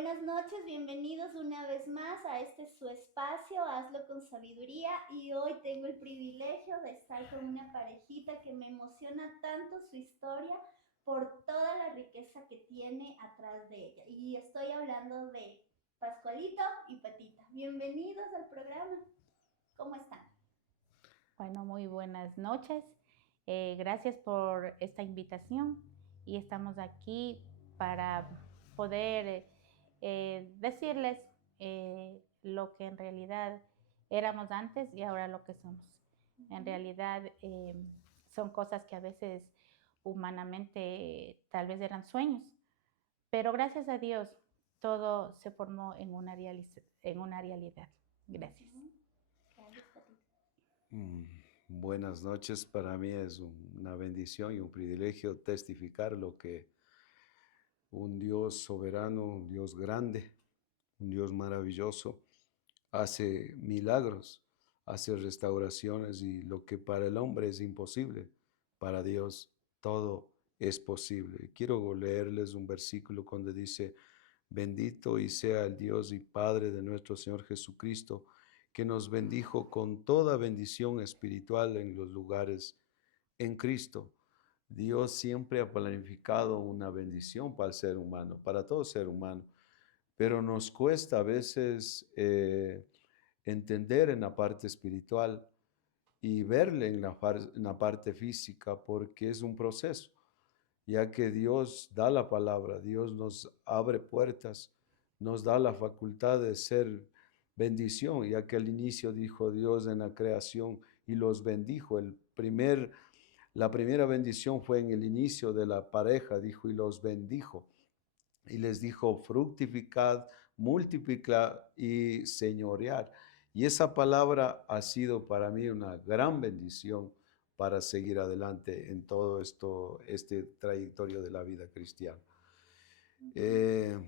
Buenas noches, bienvenidos una vez más a este su espacio, Hazlo con Sabiduría, y hoy tengo el privilegio de estar con una parejita que me emociona tanto su historia por toda la riqueza que tiene atrás de ella. Y estoy hablando de Pascualito y Patita. Bienvenidos al programa. ¿Cómo están? Bueno, muy buenas noches. Gracias por esta invitación y estamos aquí para poder decirles lo que en realidad éramos antes y ahora lo que somos. En realidad son cosas que a veces humanamente tal vez eran sueños, pero gracias a Dios todo se formó en en una realidad. Gracias. Gracias, Patita. Mm, Buenas noches, para mí es una bendición y un privilegio testificar lo que un Dios soberano, un Dios grande, un Dios maravilloso hace milagros, hace restauraciones y lo que para el hombre es imposible, para Dios todo es posible. Quiero leerles un versículo donde dice: bendito y sea el Dios y Padre de nuestro Señor Jesucristo, que nos bendijo con toda bendición espiritual en los lugares en Cristo. Dios siempre ha planificado una bendición para el ser humano, para todo ser humano, pero nos cuesta a veces entender en la parte espiritual y verle en la parte física, porque es un proceso, ya que Dios da la palabra, Dios nos abre puertas, nos da la facultad de ser bendición, ya que al inicio dijo Dios en la creación y los bendijo. La primera bendición fue en el inicio de la pareja, dijo, y los bendijo. Y les dijo: fructificad, multiplicad y señorear. Y esa palabra ha sido para mí una gran bendición para seguir adelante en todo esto, este trayectorio de la vida cristiana. Eh,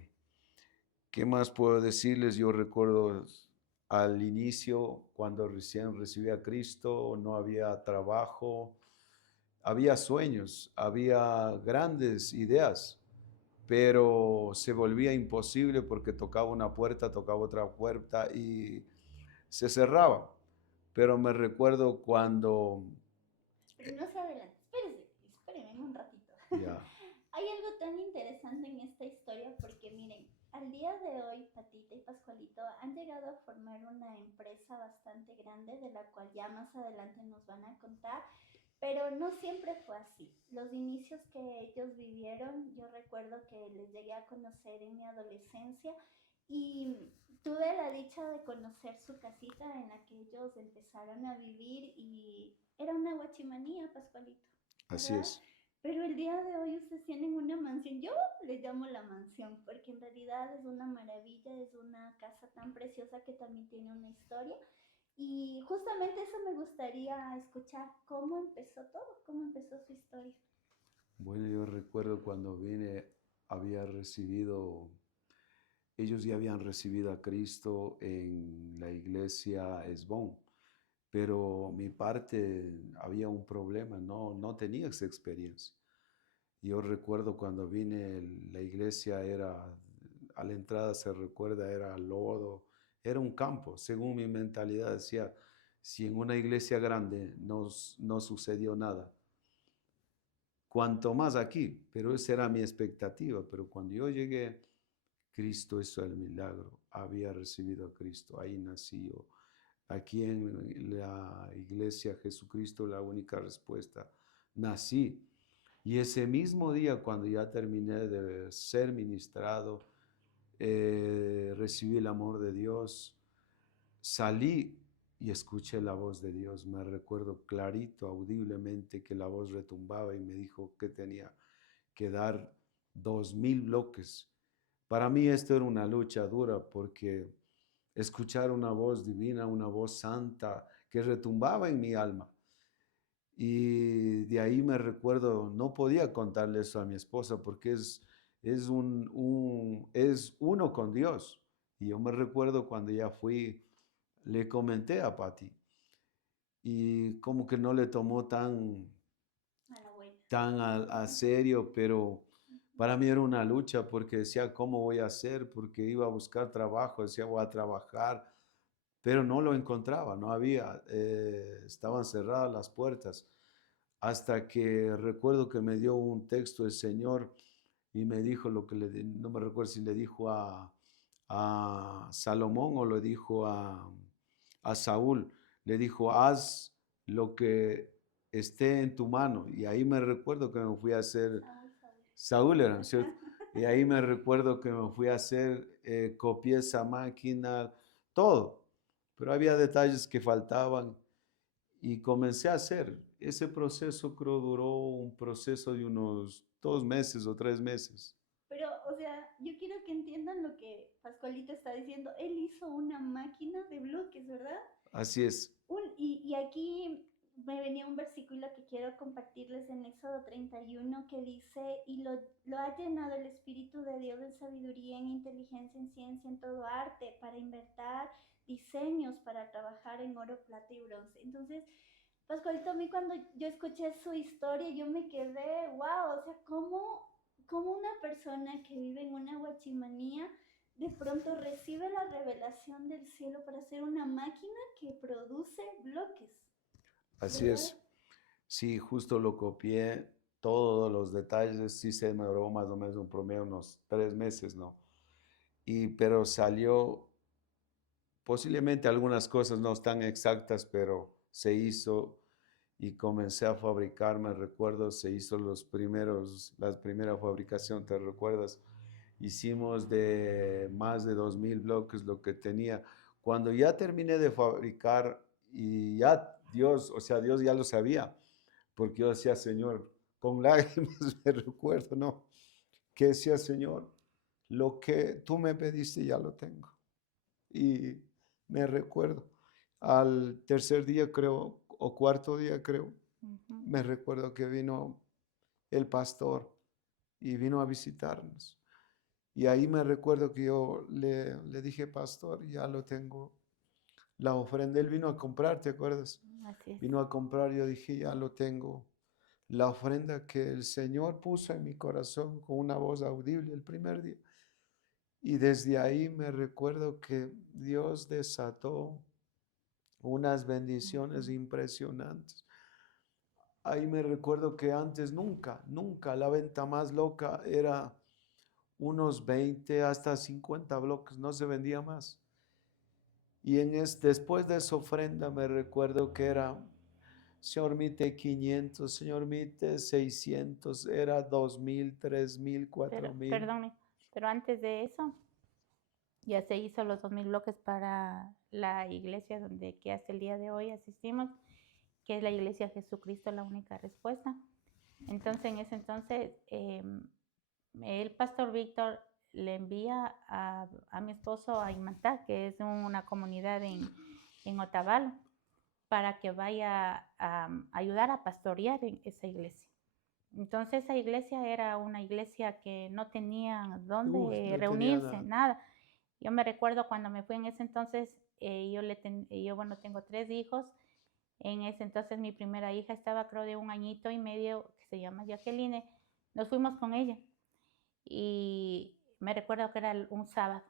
¿Qué más puedo decirles? Yo recuerdo al inicio, cuando recién recibí a Cristo, no había trabajo, había sueños, había grandes ideas, pero se volvía imposible porque tocaba una puerta, tocaba otra puerta y se cerraba. Pero me recuerdo cuando... Pero no se adelante, espérenme un ratito. Ya, Hay algo tan interesante en esta historia porque miren, al día de hoy Patita y Pascualito han llegado a formar una empresa bastante grande de la cual ya más adelante nos van a contar, pero no siempre fue así. Los inicios que ellos vivieron, yo recuerdo que les llegué a conocer en mi adolescencia y tuve la dicha de conocer su casita en la que ellos empezaron a vivir y era una guachimanía, Pascualito, así ¿verdad? es. Pero el día de hoy ustedes tienen una mansión. Yo le llamo la mansión porque en realidad es una maravilla, es una casa tan preciosa que también tiene una historia. Y justamente eso me gustaría escuchar, cómo empezó todo, cómo empezó su historia. Bueno, yo recuerdo cuando vine, había recibido, ellos ya habían recibido a Cristo en la iglesia Esbón, pero mi parte había un problema, no tenía esa experiencia. Yo recuerdo cuando vine, la iglesia era, a la entrada se recuerda, era lodo, era un campo. Según mi mentalidad decía, si en una iglesia grande no sucedió nada, cuanto más aquí, pero esa era mi expectativa. Pero cuando yo llegué, Cristo hizo el milagro, había recibido a Cristo, ahí nací yo. Aquí en la iglesia Jesucristo, la única respuesta, nací. Y ese mismo día, cuando ya terminé de ser ministrado, recibí el amor de Dios, salí y escuché la voz de Dios. Me recuerdo clarito, audiblemente, que la voz retumbaba y me dijo que tenía que dar 2000 bloques. Para mí esto era una lucha dura porque escuchar una voz divina, una voz santa que retumbaba en mi alma. Y de ahí me recuerdo, no podía contarle eso a mi esposa porque es uno con Dios. Y yo me recuerdo cuando ya fui, le comenté a Patti y como que no le tomó A la vuelta. tan a serio, pero Para mí era una lucha porque decía, ¿cómo voy a hacer? Porque iba a buscar trabajo, decía, voy a trabajar, pero no lo encontraba, no había, estaban cerradas las puertas. Hasta que recuerdo que me dio un texto el Señor y me dijo lo que no me recuerdo si le dijo a Salomón o le dijo a Saúl, le dijo, haz lo que esté en tu mano. Y ahí me recuerdo que me fui a hacer, Saúl era, ¿cierto? Y ahí me recuerdo que me fui a hacer, copié esa máquina, todo, pero había detalles que faltaban y comencé a hacer. Ese proceso creo duró un proceso de unos 2 meses o 3 meses. Pero, o sea, yo quiero que entiendan lo que Pascualito está diciendo. Él hizo una máquina de bloques, ¿verdad? Así es, Y aquí me venía un versículo que quiero compartirles en Éxodo 31 que dice, y lo ha llenado el Espíritu de Dios en sabiduría, en inteligencia, en ciencia, en todo arte, para inventar diseños, para trabajar en oro, plata y bronce. Entonces, Pascualito, a mí cuando yo escuché su historia, yo me quedé, wow, o sea, cómo una persona que vive en una guachimanía de pronto recibe la revelación del cielo para hacer una máquina que produce bloques, así ¿verdad? es. Sí, justo lo copié, todos los detalles, sí se me duró más o menos un promedio unos 3 meses, ¿no? Pero salió, posiblemente algunas cosas no están exactas, pero se hizo y comencé a fabricar, me recuerdo, se hizo la primera fabricación, ¿te recuerdas? Hicimos de más de 2000 bloques lo que tenía. Cuando ya terminé de fabricar y ya Dios, o sea, Dios ya lo sabía, porque yo decía, Señor, con lágrimas me recuerdo, ¿no? Que decía, Señor, lo que tú me pediste ya lo tengo. Y me recuerdo, al tercer día creo, o cuarto día creo, Ujú. me recuerdo que vino el pastor y vino a visitarnos. Y ahí me recuerdo que yo le dije, pastor, ya lo tengo. La ofrenda, él vino a comprar, ¿te acuerdas? Así es. Vino a comprar, yo dije, ya lo tengo. La ofrenda que el Señor puso en mi corazón con una voz audible el primer día. Y desde ahí me recuerdo que Dios desató unas bendiciones Ujú. impresionantes. Ahí me recuerdo que antes nunca la venta más loca era unos 20 hasta 50 bloques, no se vendía más. Y después de esa ofrenda me recuerdo que era, Señor, mite 500, Señor, mite 600, era 2000, 3000, Pero, 4000. perdón, pero antes de eso, ya se hizo los 2000 bloques para la iglesia donde que hasta el día de hoy asistimos, que es la iglesia Jesucristo, la única respuesta. Entonces, en ese entonces, el pastor Víctor le envía a mi esposo a Imantá, que es una comunidad en Otavalo, para que vaya a ayudar a pastorear en esa iglesia. Entonces esa iglesia era una iglesia que no tenía Uy, dónde no tenía reunirse, nada. nada. Yo me recuerdo cuando me fui en ese entonces, yo bueno, tengo 3 hijos. En ese entonces mi primera hija estaba creo de 1 añito y medio, que se llama Jacqueline. Nos fuimos con ella y me recuerdo que era un sábado.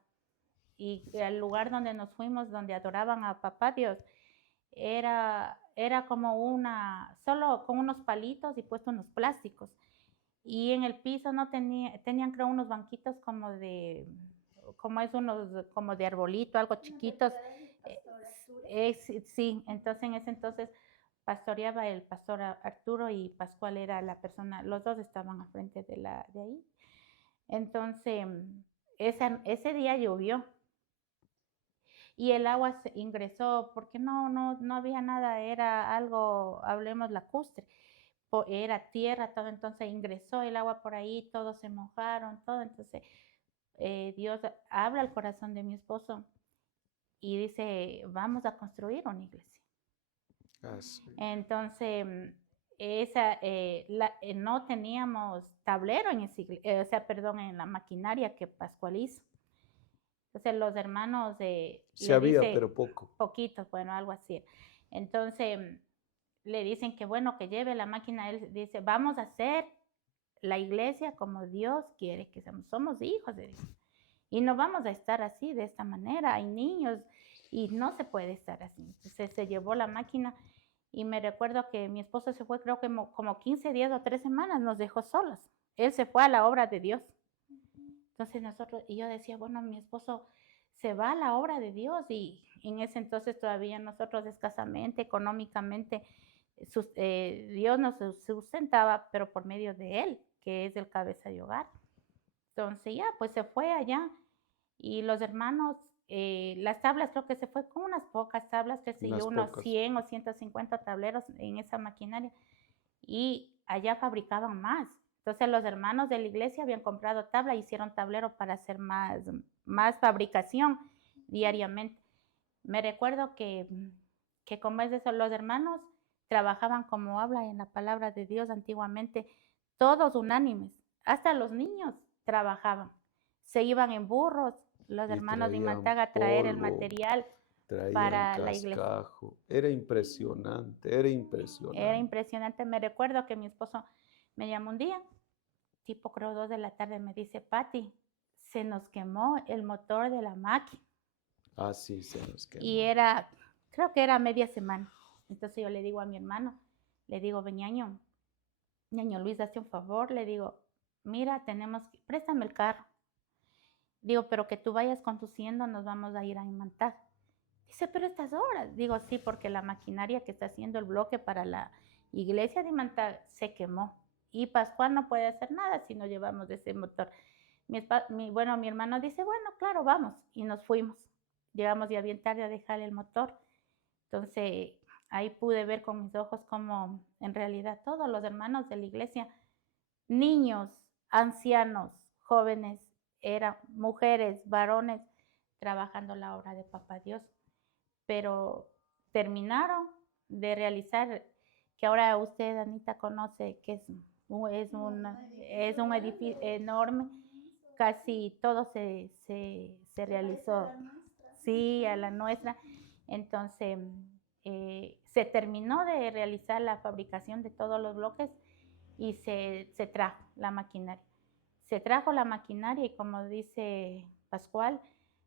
Y el lugar donde nos fuimos, donde adoraban a papá Dios, era como solo con unos palitos y puestos unos plásticos. Y en el piso no tenían creo unos banquitos como de arbolito, algo chiquitos. Sí, entonces en ese entonces pastoreaba el pastor Arturo y Pascual era la persona, los dos estaban al frente de ahí. Entonces, ese día llovió y el agua se ingresó porque no había nada, era algo, hablemos lacustre, era tierra, todo, entonces ingresó el agua por ahí, todos se mojaron, todo, entonces Dios habla al corazón de mi esposo y dice, vamos a construir una iglesia. Así. Entonces, no teníamos tablero en esa iglesia, o sea, perdón, en la maquinaria que Pascual hizo. Entonces los hermanos Se le había, dice pero poco. poquitos, bueno, algo así. Entonces le dicen que bueno, que lleve la máquina. Él dice, vamos a hacer la iglesia como Dios quiere que seamos. Somos hijos de Dios. Y no vamos a estar así, de esta manera. Hay niños y no se puede estar así. Entonces se llevó la máquina y me recuerdo que mi esposo se fue, creo que como 15 días o 3 semanas, nos dejó solos. Él se fue a la obra de Dios. Entonces y yo decía, bueno, mi esposo se va a la obra de Dios y en ese entonces todavía nosotros escasamente, económicamente, Dios nos sustentaba, pero por medio de él, que es el cabeza de hogar. Entonces ya, pues se fue allá y los hermanos, las tablas creo que se fue con unas pocas tablas, que sé yo, unos 100 o 150 tableros en esa maquinaria y allá fabricaban más. Entonces los hermanos de la iglesia habían comprado tabla, hicieron tablero para hacer más fabricación diariamente. Me recuerdo que como es eso, los hermanos trabajaban como habla en la palabra de Dios antiguamente, todos unánimes, hasta los niños trabajaban, se iban en burros, los Y hermanos de traían Imantaga a traer el polvo, material traían para la iglesia. cascajo. Era impresionante, era Era impresionante. impresionante. Me recuerdo que mi esposo me llamó un día, tipo creo 2 de la tarde, me dice, Pati, se nos quemó el motor de la máquina. Ah, sí, se nos quemó. Y creo que era media semana. Entonces yo le digo a mi hermano, le digo, ñaño Luis, hazte un favor, le digo, mira, préstame el carro. Digo, pero que tú vayas conduciendo, nos vamos a ir a Imantaga. Dice, pero estas horas. Digo, sí, porque la maquinaria que está haciendo el bloque para la iglesia de Imantaga se quemó. Y Pascual no puede hacer nada si no llevamos ese motor. Mi hermano dice, bueno, claro, vamos. Y nos fuimos. Llegamos ya bien tarde a dejar el motor. Entonces, ahí pude ver con mis ojos cómo en realidad todos los hermanos de la iglesia, niños, ancianos, jóvenes, eran mujeres, varones, trabajando la obra de Papá Dios. Pero terminaron de realizar, que ahora usted, Anita, conoce que es un edificio enorme, casi todo se realizó, sí, a la nuestra. Entonces, se terminó de realizar la fabricación de todos los bloques y se trajo la maquinaria. Se trajo la maquinaria y como dice Pascual,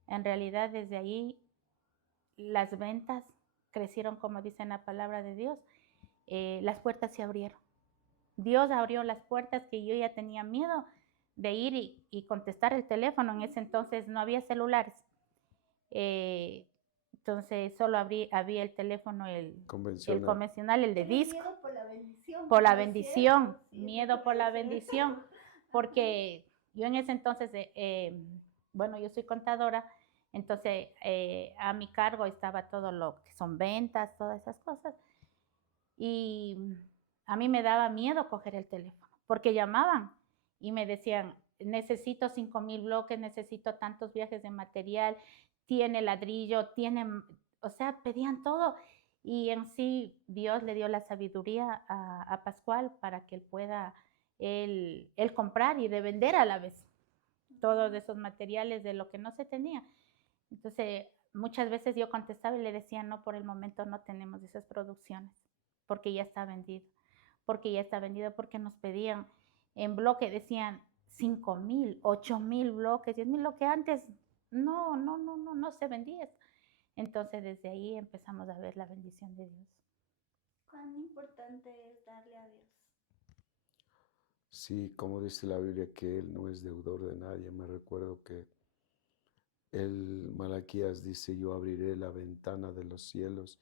en realidad desde ahí las ventas crecieron, como dice en la palabra de Dios, las puertas se abrieron. Dios abrió las puertas que yo ya tenía miedo de ir y contestar el teléfono. En ese entonces no había celulares. Entonces solo había el teléfono, el convencional, el de disco. Miedo por la bendición. Por la bendición, miedo por la bendición, porque yo en ese entonces, bueno, yo soy contadora, entonces a mi cargo estaba todo lo que son ventas, todas esas cosas, y a mí me daba miedo coger el teléfono, porque llamaban y me decían, necesito 5,000 bloques, necesito tantos viajes de material, tiene ladrillo, o sea, pedían todo. Y en sí Dios le dio la sabiduría a Pascual para que él pueda él comprar y revender a la vez todos esos materiales de lo que no se tenía. Entonces, muchas veces yo contestaba y le decía, no, por el momento no tenemos esas producciones, porque ya está vendido, porque nos pedían en bloque, decían 5,000, 8,000 bloques, 10,000, lo que antes no se vendía. Entonces, desde ahí empezamos a ver la bendición de Dios. ¿Cuán importante es darle a Dios? Sí, como dice la Biblia, que Él no es deudor de nadie. Me recuerdo que el Malaquías dice, yo abriré la ventana de los cielos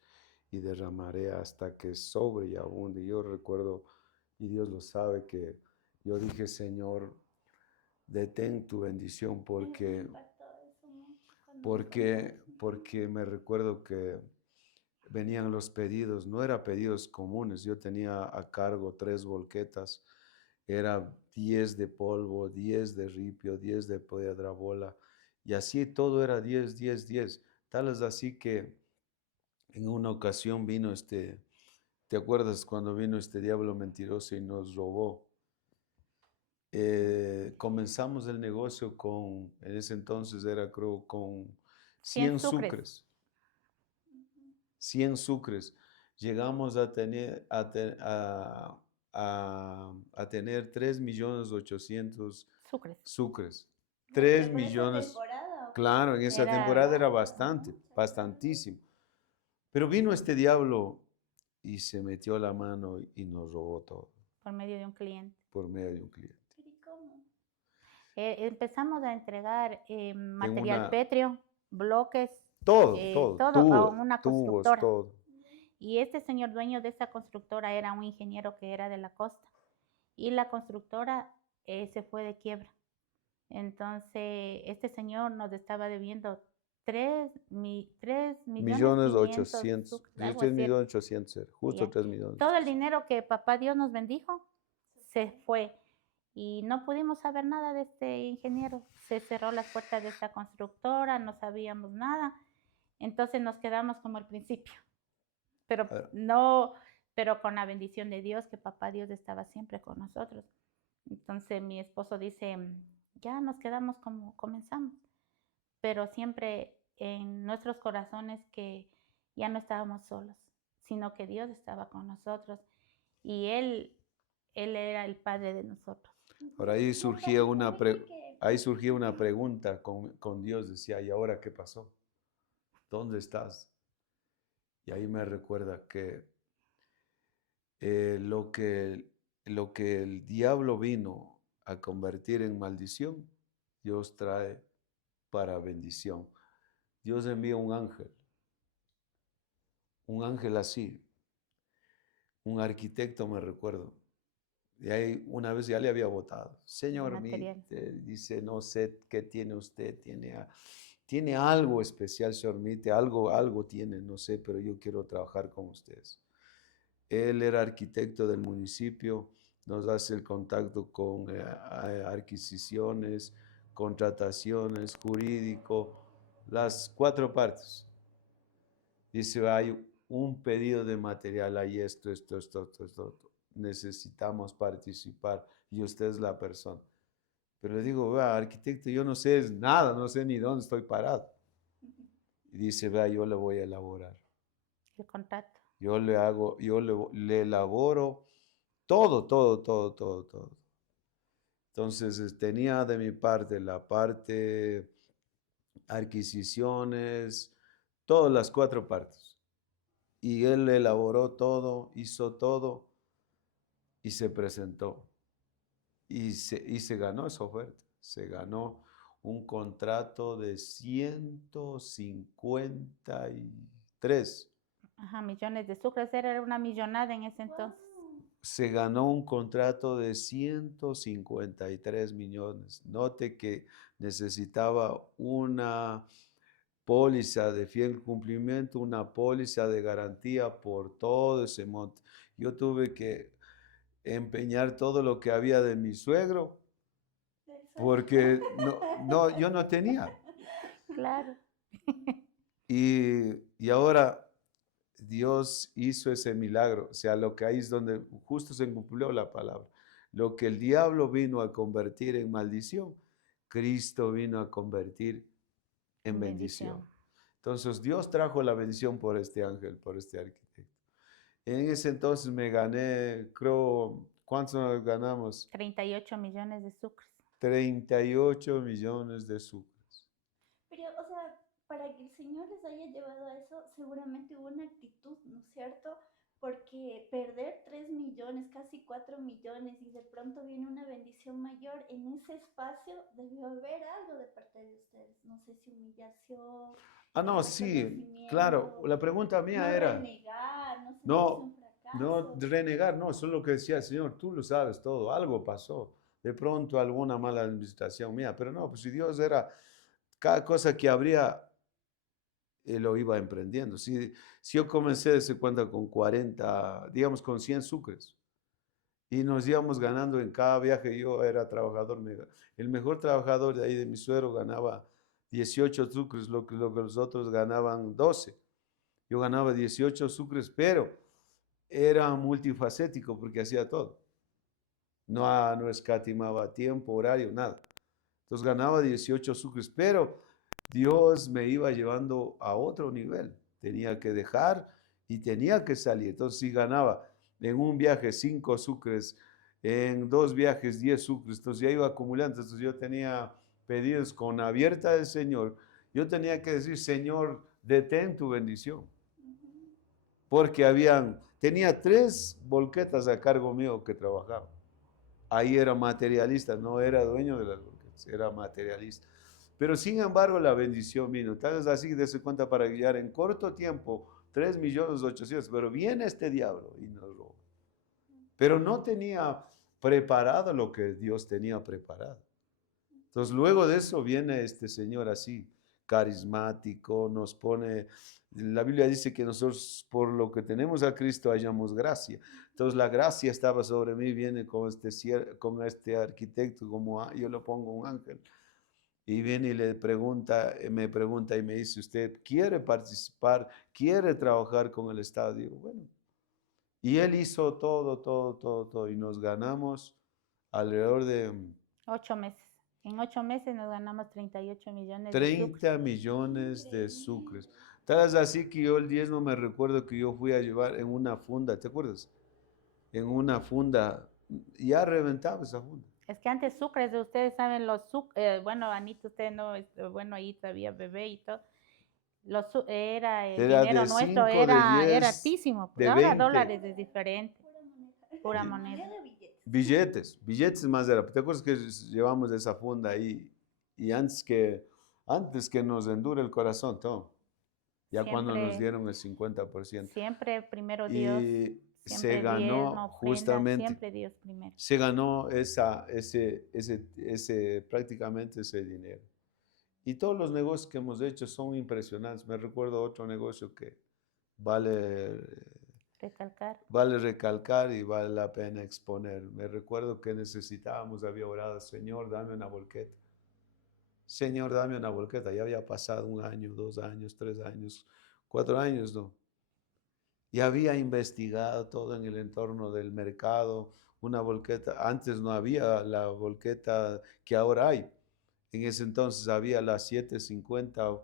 y derramaré hasta que sobre y abunde. Yo recuerdo, y Dios lo sabe, que yo dije, Señor, detén tu bendición porque me recuerdo que venían los pedidos, no eran pedidos comunes, yo tenía a cargo 3 volquetas, era 10 de polvo, 10 de ripio, 10 de piedra bola, y así todo era 10, 10, 10, tal es así que en una ocasión vino ¿te acuerdas cuando vino este diablo mentiroso y nos robó? Comenzamos el negocio en ese entonces era creo con 100 sucres. 100 sucres. Llegamos a tener, a tener 3.800.000 Sucres. sucres. No, 3 pero por esa millones. temporada, ¿o qué? Claro, en esa Era- temporada era Wow, bastante, mucha bastantísimo. Pero vino este diablo y se metió la mano y nos robó todo por medio de un cliente. por medio de un cliente. ¿Pero y cómo? Empezamos a entregar En material una, pétreo, bloques, todo, todo a tubos, una tubos, constructora. todo. Y este señor dueño de esa constructora era un ingeniero que era de la costa. Y la constructora se fue de quiebra. Entonces, este señor nos estaba debiendo 3 millones Millones 500, 800, algo 3 así. millones 800, justo Ya. 3 millones. Todo el dinero que papá Dios nos bendijo se fue. Y no pudimos saber nada de este ingeniero. Se cerró las puertas de esta constructora, no sabíamos nada. Entonces nos quedamos como al principio. Pero Ah, no, pero con la bendición de Dios, que papá Dios estaba siempre con nosotros. Entonces mi esposo dice, ya nos quedamos como comenzamos, pero siempre en nuestros corazones que ya no estábamos solos, sino que Dios estaba con nosotros y Él era el Padre de nosotros. Ahora ahí No, surgía una, prácticamente que, ahí surgía una pregunta con Dios, decía, ¿y ahora qué pasó? ¿Dónde estás? Y ahí me recuerda que lo que el diablo vino a convertir en maldición, Dios trae para bendición. Dios envía un ángel así, un arquitecto me recuerdo. Y ahí una vez ya le había votado. Señor, Material. dice, no sé qué tiene usted, tiene algo especial, señor Mite, algo tiene, no sé, pero yo quiero trabajar con ustedes. Él era arquitecto del municipio, nos hace el contacto con adquisiciones, contrataciones, jurídico, las 4 partes. Dice, hay un pedido de material, hay esto. Necesitamos participar y usted es la persona. Pero le digo, vea, arquitecto, yo no sé nada, no sé ni dónde estoy parado. Y dice, vea, yo le voy a elaborar. El contrato. Yo le elaboro todo. Entonces tenía de mi parte la parte adquisiciones, todas las 4 partes. Y él elaboró todo, hizo todo y se presentó. Y se ganó esa oferta. Se ganó un contrato de 153. Ajá, millones de sucres, era una millonada en ese entonces. wow. Se ganó un contrato de 153 millones. Note que necesitaba una póliza de fiel cumplimiento, una póliza de garantía por todo ese monte. Yo tuve que empeñar todo lo que había de mi suegro porque yo no tenía. Claro. Y ahora Dios hizo ese milagro. O sea, lo que ahí es donde justo se cumplió la palabra. Lo que el diablo vino a convertir en maldición, Cristo vino a convertir en bendición. Entonces Dios trajo la bendición por este ángel, por este arquitecto. En ese entonces me gané, creo, ¿cuántos nos ganamos? 38 millones de sucres. 38 millones de sucres. Pero, o sea, para que el Señor les haya llevado a eso, seguramente hubo una actitud, ¿no es cierto? Porque perder 3 millones, casi 4 millones, y de pronto viene una bendición mayor, en ese espacio debió haber algo de parte de ustedes. No sé si humillación, Ah, no, sí, claro. reconocimiento, La pregunta mía no era, renegar, no sentirse un no, no fracaso. renegar, no, eso es lo que decía el Señor, tú lo sabes todo, algo pasó. De pronto alguna mala administración mía, pero no, pues si Dios era, cada cosa que habría, Él lo iba emprendiendo. Si yo comencé de cuenta con 40, digamos con 100 sucres, y nos íbamos ganando en cada viaje, yo era trabajador, el mejor trabajador de ahí de mi suegro ganaba 18 sucres, lo que los otros ganaban 12. Yo ganaba 18 sucres, pero era multifacético porque hacía todo. No escatimaba tiempo, horario, nada. Entonces ganaba 18 sucres, pero Dios me iba llevando a otro nivel. Tenía que dejar y tenía que salir. Entonces sí ganaba en un viaje 5 sucres, en 2 viajes 10 sucres, entonces ya iba acumulando, entonces yo tenía pedidos con abierta del Señor, yo tenía que decir, Señor, detén tu bendición, porque tenía 3 volquetas a cargo mío que trabajaban. Ahí era materialista, no era dueño de las volquetas, era materialista. Pero sin embargo la bendición vino. Tal vez así de su cuenta para guiar en corto tiempo 3.800.000, pero viene este diablo y nos roba. Pero no tenía preparado lo que Dios tenía preparado. Entonces luego de eso viene este Señor así, carismático, nos pone, la Biblia dice que nosotros por lo que tenemos a Cristo hallamos gracia. Entonces la gracia estaba sobre mí, viene con este arquitecto, como yo lo pongo un ángel. Y viene y me pregunta y me dice, ¿usted quiere participar? ¿Quiere trabajar con el Estado? Digo, bueno. Y él hizo todo. Y nos ganamos alrededor de 8 meses. En 8 meses nos ganamos 38 millones de sucres. 30 millones de sucres. Tal es así que yo el diezmo me recuerdo que yo fui a llevar en una funda, ¿te acuerdas? En una funda, ya reventaba esa funda. Es que antes sucres, ustedes saben los bueno, Anita, usted no, bueno, ahí todavía bebé y todo. El Era dinero de nuestro 5, de era 10, altísimo. Pues de ahora 20. dólares es diferente, pura moneda. Billetes más era. ¿Te acuerdas que llevamos esa funda ahí? Y antes que nos endure el corazón, todo. Ya cuando nos Siempre, dieron el 50%. siempre primero Dios, Y se siempre ganó diezmo, ofrenda, justamente, siempre Dios primero. se ganó prácticamente ese dinero. Y todos los negocios que hemos hecho son impresionantes. Me recuerdo otro negocio que vale Recalcar. vale recalcar y vale la pena exponer. Me recuerdo que necesitábamos, había orado, Señor, dame una volqueta. Señor, dame una volqueta. Ya había pasado 1 año, 2 años, 3 años, 4 años, ¿no? Y había investigado todo en el entorno del mercado, una volqueta. Antes no había la volqueta que ahora hay. En ese entonces había la 750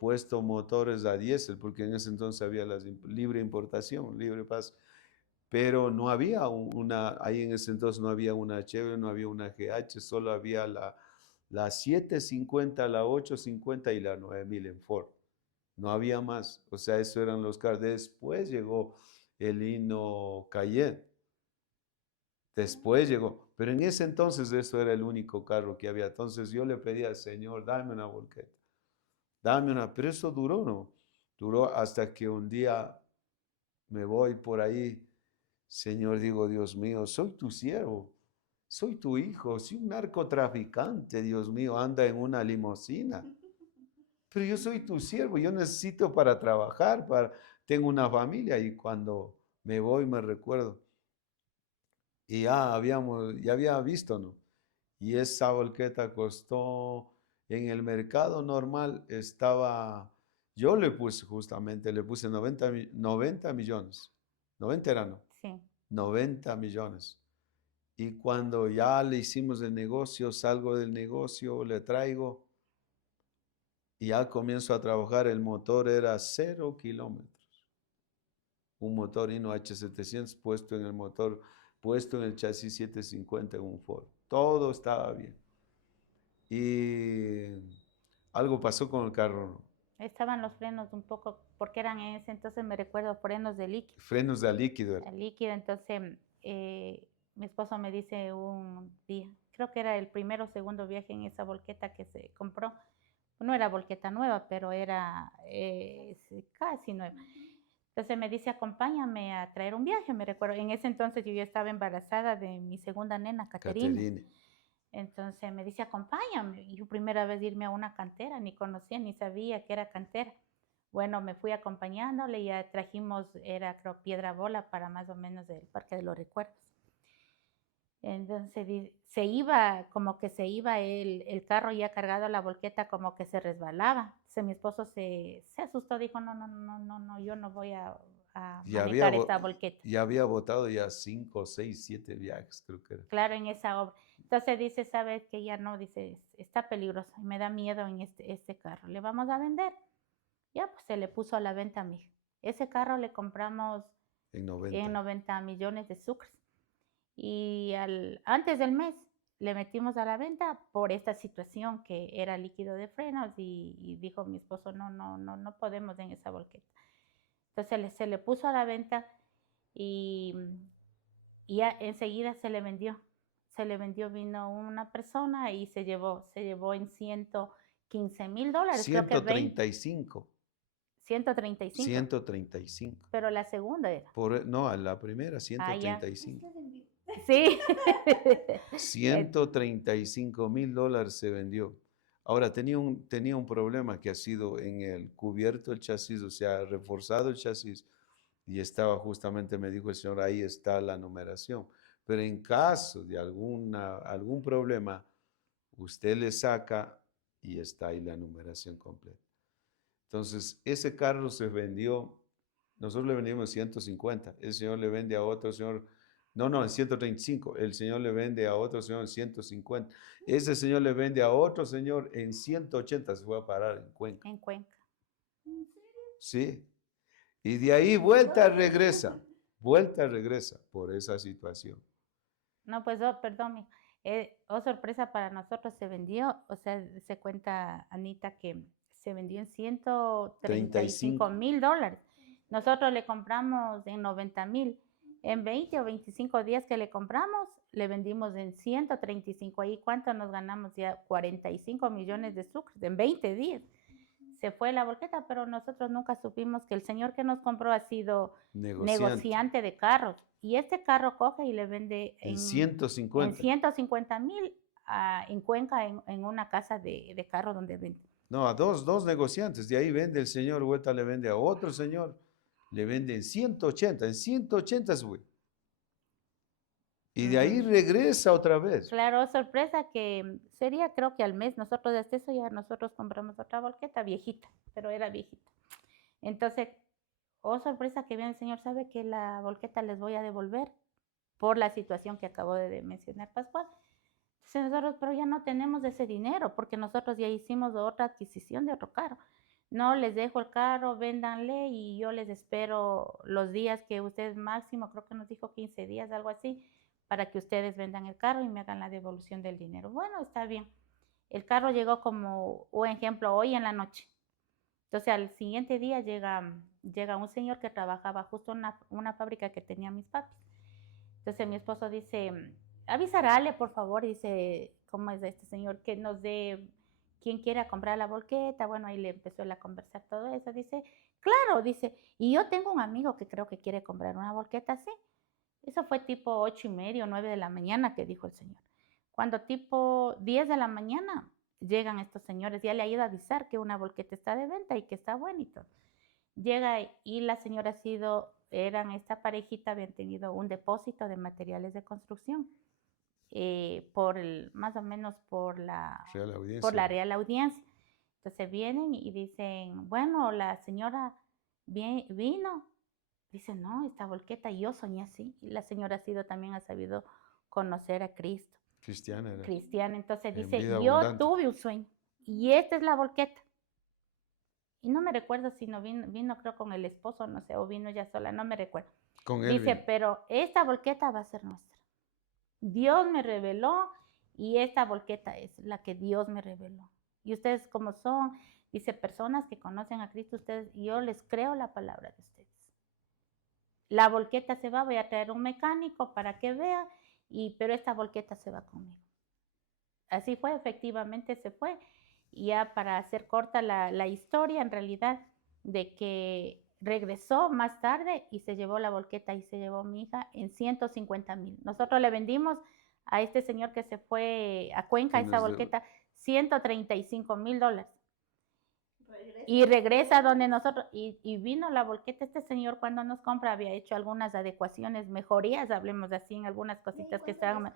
puesto motores a diésel, porque en ese entonces había la libre importación, libre paso. Pero no había ahí en ese entonces no había una Chevrolet, no había una GH, solo había la 750, la 850 y la 9000 en Ford. No había más, o sea, eso eran los carros. Después llegó el Hino Cayenne, después llegó, pero en ese entonces eso era el único carro que había. Entonces yo le pedí al Señor, dame una volqueta, dame una, pero eso duró, ¿no? Duró hasta que un día me voy por ahí, Señor, digo, Dios mío, soy tu siervo, soy tu hijo, soy un narcotraficante, Dios mío, anda en una limusina. Pero yo soy tu siervo, yo necesito para trabajar, tengo una familia y cuando me voy me recuerdo. Y ya había visto, ¿no? Y esa volqueta costó, en el mercado normal yo le puse 90 millones. 90 era, ¿no? Sí. 90 millones. Y cuando ya le hicimos el negocio, salgo del negocio, le traigo y ya comienzo a trabajar, el motor era 0 kilómetros. Un motor Hino H700 puesto en el chasis 750 en un Ford. Todo estaba bien. Y algo pasó con el carro, ¿no? Estaban los frenos un poco, porque eran en ese entonces, me recuerdo, frenos de líquido. Frenos de líquido. El líquido, entonces mi esposo me dice un día, creo que era el primero o segundo viaje en esa volqueta que se compró. No era volqueta nueva, pero era casi nueva. Entonces me dice, acompáñame a traer un viaje, me recuerdo. En ese entonces yo ya estaba embarazada de mi segunda nena, Caterina. Entonces me dice, acompáñame. Y yo primera vez irme a una cantera, ni conocía, ni sabía que era cantera. Bueno, me fui acompañándole, ya trajimos, era creo piedra bola para más o menos del Parque de los Recuerdos. Entonces como que se iba el carro ya cargado a la volqueta, como que se resbalaba. Entonces mi esposo se asustó, dijo, no, yo no voy a manejar esta volqueta. Ya había botado ya 5, 6, 7 viajes, creo que era. Claro, en esa obra. Entonces dice, ¿sabes que ya no? Dice, está peligroso y me da miedo en este carro. ¿Le vamos a vender? Ya, pues se le puso a la venta a mi hija. Ese carro le compramos En 90. en 90 millones de sucres. Y antes del mes le metimos a la venta por esta situación que era líquido de frenos y dijo mi esposo, no podemos en esa volqueta. Entonces se le puso a la venta y ya enseguida se le vendió. Vino una persona y se llevó en $115,000, creo que 135. 135. 135. Pero la segunda era. No, a la primera, Ah, ya. 135. Sí. 135,000 se vendió. Ahora, tenía un problema que ha sido en el cubierto el chasis, o sea, reforzado el chasis, y estaba justamente, me dijo el señor, ahí está la numeración. Pero en caso de algún problema, usted le saca y está ahí la numeración completa. Entonces, ese carro se vendió, nosotros le vendimos 150, el señor le vende a otro señor, en 135, el señor le vende a otro señor en 150, ese señor le vende a otro señor en 180, se fue a parar en Cuenca. En Cuenca. ¿En serio? Sí, y de ahí vuelta regresa por esa situación. No, pues, perdón, sorpresa para nosotros, se vendió, o sea, se cuenta, Anita, que se vendió en $135,000. Nosotros le compramos en 90,000. En 20 o 25 días que le compramos, le vendimos en 135. Ahí, ¿cuánto nos ganamos? Ya 45 millones de sucres en 20 días. Se fue la volqueta, pero nosotros nunca supimos que el señor que nos compró ha sido negociante de carros. Y este carro coge y le vende en 150. En 150,000 en Cuenca, en una casa de carro donde vende. No, a dos negociantes. De ahí vende el señor, vuelta le vende a otro señor. Le vende en 180 sube. Y de ahí regresa otra vez. Claro, sorpresa que sería, creo que al mes, nosotros desde eso ya nosotros compramos otra volqueta viejita, pero era viejita. Entonces, sorpresa que viene el señor, sabe que la volqueta les voy a devolver por la situación que acabo de mencionar Pascual. Entonces nosotros, pero ya no tenemos ese dinero porque nosotros ya hicimos otra adquisición de otro carro. No, les dejo el carro, véndanle y yo les espero los días que ustedes máximo, creo que nos dijo 15 días, algo así, para que ustedes vendan el carro y me hagan la devolución del dinero. Bueno, está bien. El carro llegó como, un ejemplo, hoy en la noche. Entonces al siguiente día llega un señor que trabajaba justo en una fábrica que tenía mis papis. Entonces mi esposo dice, avisarle por favor, dice, ¿cómo es este señor? Que nos dé, quien quiera comprar la volqueta. Bueno, ahí le empezó a conversar todo eso. Dice, claro, dice, y yo tengo un amigo que creo que quiere comprar una volqueta así. Eso fue tipo 8:30 o 9 de la mañana que dijo el señor. Cuando tipo 10 de la mañana llegan estos señores, ya le ha ido a avisar que una volqueta está de venta y que está buena y todo. Llega y la señora esta parejita habían tenido un depósito de materiales de construcción más o menos por la Real Audiencia. Entonces vienen y dicen, bueno, la señora vino. Dice, no, esta volqueta yo soñé así. Y la señora ha sabido conocer a Cristo. Cristiana. Entonces dice, yo tuve un sueño y esta es la volqueta. Y no me recuerdo si no vino creo con el esposo, no sé, o vino ya sola, no me recuerdo. Dice, pero esta volqueta va a ser nuestra. Dios me reveló y esta volqueta es la que Dios me reveló. Y ustedes como son, dice, personas que conocen a Cristo, yo les creo la palabra de ustedes. La volqueta se va, voy a traer un mecánico para que vea, pero esta volqueta se va conmigo. Así fue, efectivamente se fue. Y ya para hacer corta la historia, en realidad, de que regresó más tarde y se llevó la volqueta y se llevó mi hija en 150,000. Nosotros le vendimos a este señor que se fue a Cuenca esa volqueta, $135,000. Y regresa donde nosotros, y vino la volqueta, este señor cuando nos compra había hecho algunas adecuaciones, mejorías, hablemos así, en algunas cositas que estaban.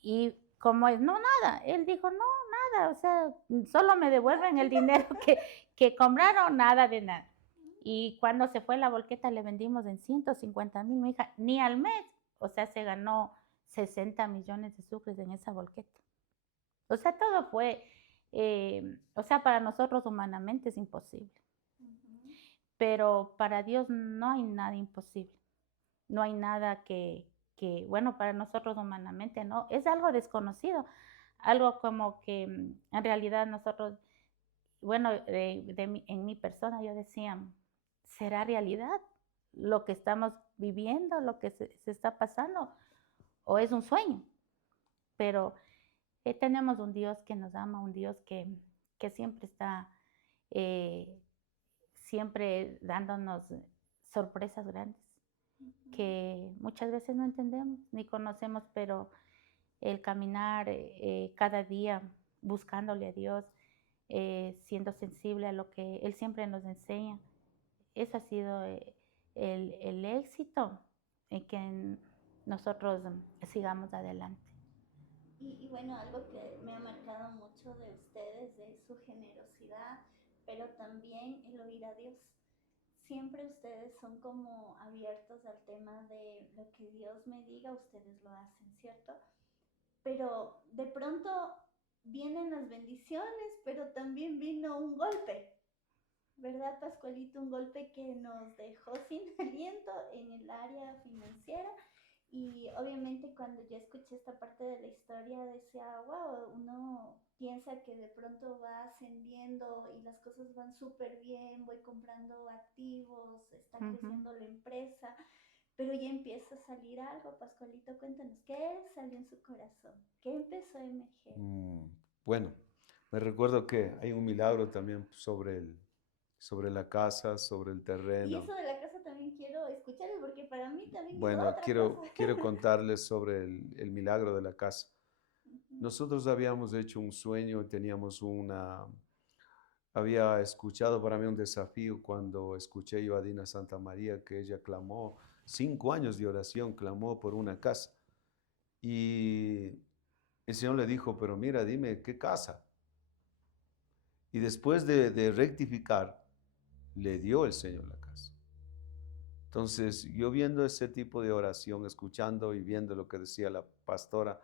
Y como es, no, nada, él dijo, no, nada, o sea, solo me devuelven el dinero que compraron, nada de nada. Y cuando se fue la volqueta le vendimos en 150,000, mi hija, ni al mes, o sea, se ganó 60 millones de sucres en esa volqueta. O sea, todo fue, o sea, para nosotros humanamente es imposible. Pero para Dios no hay nada imposible. no hay nada bueno, para nosotros humanamente, ¿no? Es algo desconocido, algo como que en realidad nosotros, bueno, en mi persona yo decía, ¿será realidad lo que estamos viviendo, lo que se está pasando, o es un sueño? Pero tenemos un Dios que nos ama, un Dios que siempre está, eh, siempre dándonos sorpresas grandes, que muchas veces no entendemos ni conocemos, pero el caminar cada día buscándole a Dios, siendo sensible a lo que Él siempre nos enseña, eso ha sido el éxito en que nosotros sigamos adelante. Y bueno, algo que me ha marcado mucho de ustedes es su generosidad, pero también el oír a Dios. Siempre ustedes son como abiertos al tema de lo que Dios me diga, ustedes lo hacen, ¿cierto? Pero de pronto vienen las bendiciones, pero también vino un golpe, ¿verdad, Pascualito? Un golpe que nos dejó sin aliento en el área financiera. Y obviamente cuando yo escuché esta parte de la historia decía, wow, uno piensa que de pronto va ascendiendo y las cosas van súper bien, voy comprando activos, está Ujú. creciendo la empresa, pero ya empieza a salir algo. Pascualito, cuéntanos, ¿qué salió en su corazón? ¿Qué empezó a emerger? Mm, Bueno, me recuerdo que hay un milagro también sobre la casa, sobre el Y terreno. eso de la casa también quiero escucharlo porque para mí también es Bueno, otra cosa. quiero contarles sobre el milagro de la casa. Ujú, Nosotros habíamos hecho un sueño, había escuchado para mí un desafío cuando escuché yo a Dina Santa María que ella clamó, 5 años de oración, clamó por una casa. Y el Señor le dijo, pero mira, dime, ¿qué casa? Y después de rectificar, le dio el Señor la casa. Entonces, yo viendo ese tipo de oración, escuchando y viendo lo que decía la pastora,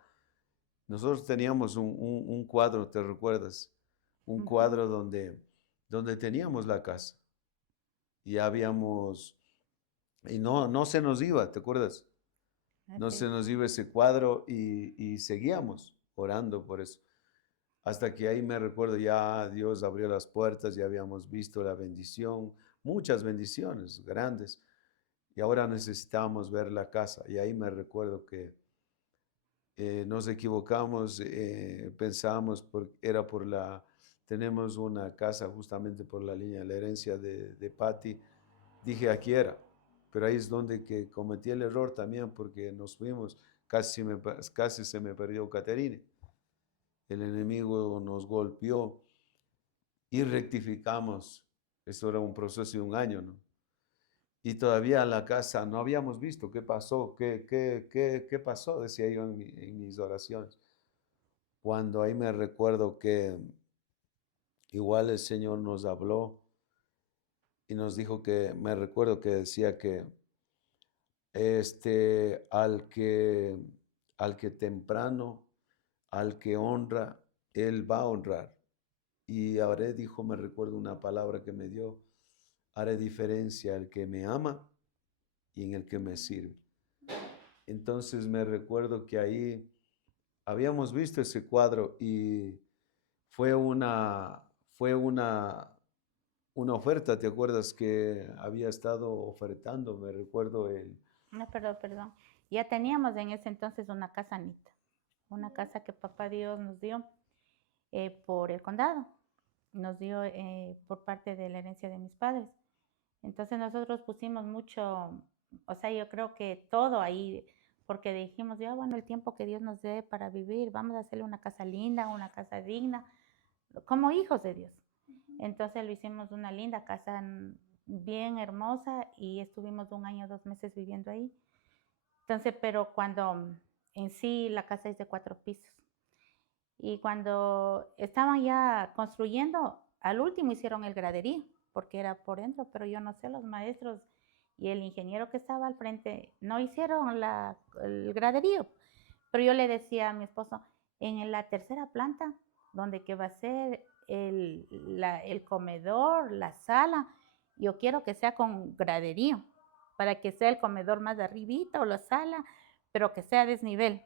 nosotros teníamos un cuadro, ¿te recuerdas? Un Ujú. cuadro donde teníamos la casa y habíamos, y no se nos iba, ¿te acuerdas? No Así se es. nos iba ese cuadro y seguíamos orando por eso. Hasta que ahí me recuerdo ya Dios abrió las puertas, ya habíamos visto la bendición, muchas bendiciones grandes, y ahora necesitábamos ver la casa. Y ahí me recuerdo que nos equivocamos, pensábamos, era tenemos una casa justamente por la línea de la herencia de Patty, dije aquí era, pero ahí es donde que cometí el error también porque nos fuimos, casi se me perdió Caterine, el enemigo nos golpeó y rectificamos, eso era un proceso de un año, ¿no? Y todavía en la casa no habíamos visto qué pasó, qué pasó, decía yo en mis oraciones. Cuando ahí me recuerdo que igual el Señor nos habló y nos dijo me recuerdo que decía que este, al que temprano, al que honra, Él va a honrar. Y haré, dijo, me recuerdo una palabra que me dio, haré diferencia al que me ama y en el que me sirve. Entonces me recuerdo que ahí habíamos visto ese cuadro y fue una oferta, ¿te acuerdas que había estado ofertando? Me recuerdo No, perdón. Ya teníamos en ese entonces una casa, Anita, una casa que papá Dios nos dio por el condado, nos dio por parte de la herencia de mis padres. Entonces nosotros pusimos mucho, o sea, yo creo que todo ahí, porque dijimos, ya bueno, el tiempo que Dios nos dé para vivir, vamos a hacerle una casa linda, una casa digna, como hijos de Dios. ujú. Entonces lo hicimos una linda casa, bien hermosa, y estuvimos 1 año, 2 meses viviendo ahí. Entonces, pero cuando en sí la casa es de 4 pisos, y cuando estaban ya construyendo, al último hicieron el graderío, porque era por dentro, pero yo no sé, los maestros y el ingeniero que estaba al frente no hicieron el graderío. Pero yo le decía a mi esposo, en la tercera planta, donde que va a ser el comedor, la sala, yo quiero que sea con graderío. para que sea el comedor más arribita o la sala, pero que sea desnivel.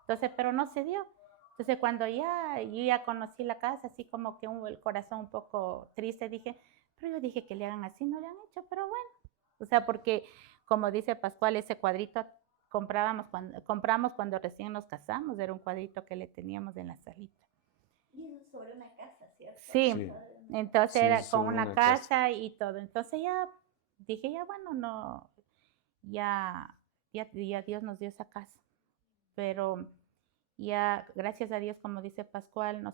Entonces, pero no se dio. Entonces, cuando yo ya conocí la casa, así como que el corazón un poco triste, dije, pero yo dije que le hagan así, no le han hecho, pero bueno. O sea, porque, como dice Pascual, ese cuadrito compramos cuando recién nos casamos, era un cuadrito que le teníamos en la salita. Y eso sobre una casa, ¿cierto? Sí, Sí. entonces Sí, era es con sobre una una casa. casa y todo. Entonces ya dije, ya bueno, no, ya Dios nos dio esa casa. Pero ya, gracias a Dios, como dice Pascual,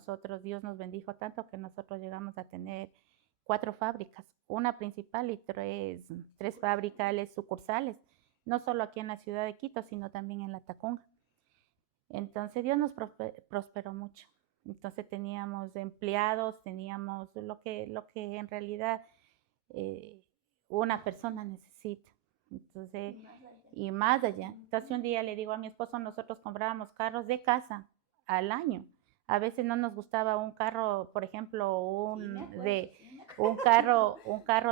Dios nos bendijo tanto que nosotros llegamos a tener 4 fábricas, una principal y 3 fábricas sucursales, no solo aquí en la ciudad de Quito, sino también en La Tacunga. Entonces Dios nos prosperó mucho. Entonces teníamos empleados, teníamos lo que en realidad una persona necesita. Entonces, y más allá. Entonces un día le digo a mi esposo, nosotros comprábamos carros de casa al año. A veces no nos gustaba un carro, por ejemplo, un carro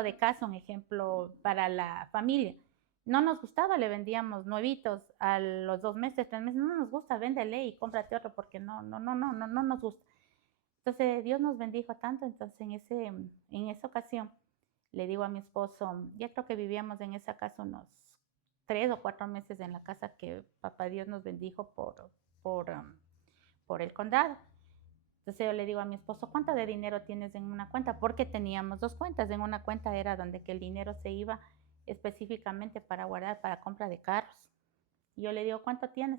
de casa, un ejemplo para la familia. No nos gustaba, le vendíamos nuevitos a los 2 meses, 3 meses, no nos gusta, véndele y cómprate otro porque no nos gusta. Entonces Dios nos bendijo tanto, entonces en esa ocasión le digo a mi esposo, ya creo que vivíamos en esa casa unos 3 o 4 meses en la casa que papá Dios nos bendijo por el condado. Entonces yo le digo a mi esposo, ¿cuánto de dinero tienes en una cuenta? Porque teníamos 2 cuentas. En una cuenta era donde que el dinero se iba específicamente para guardar para compra de carros. Y yo le digo, ¿cuánto tienes?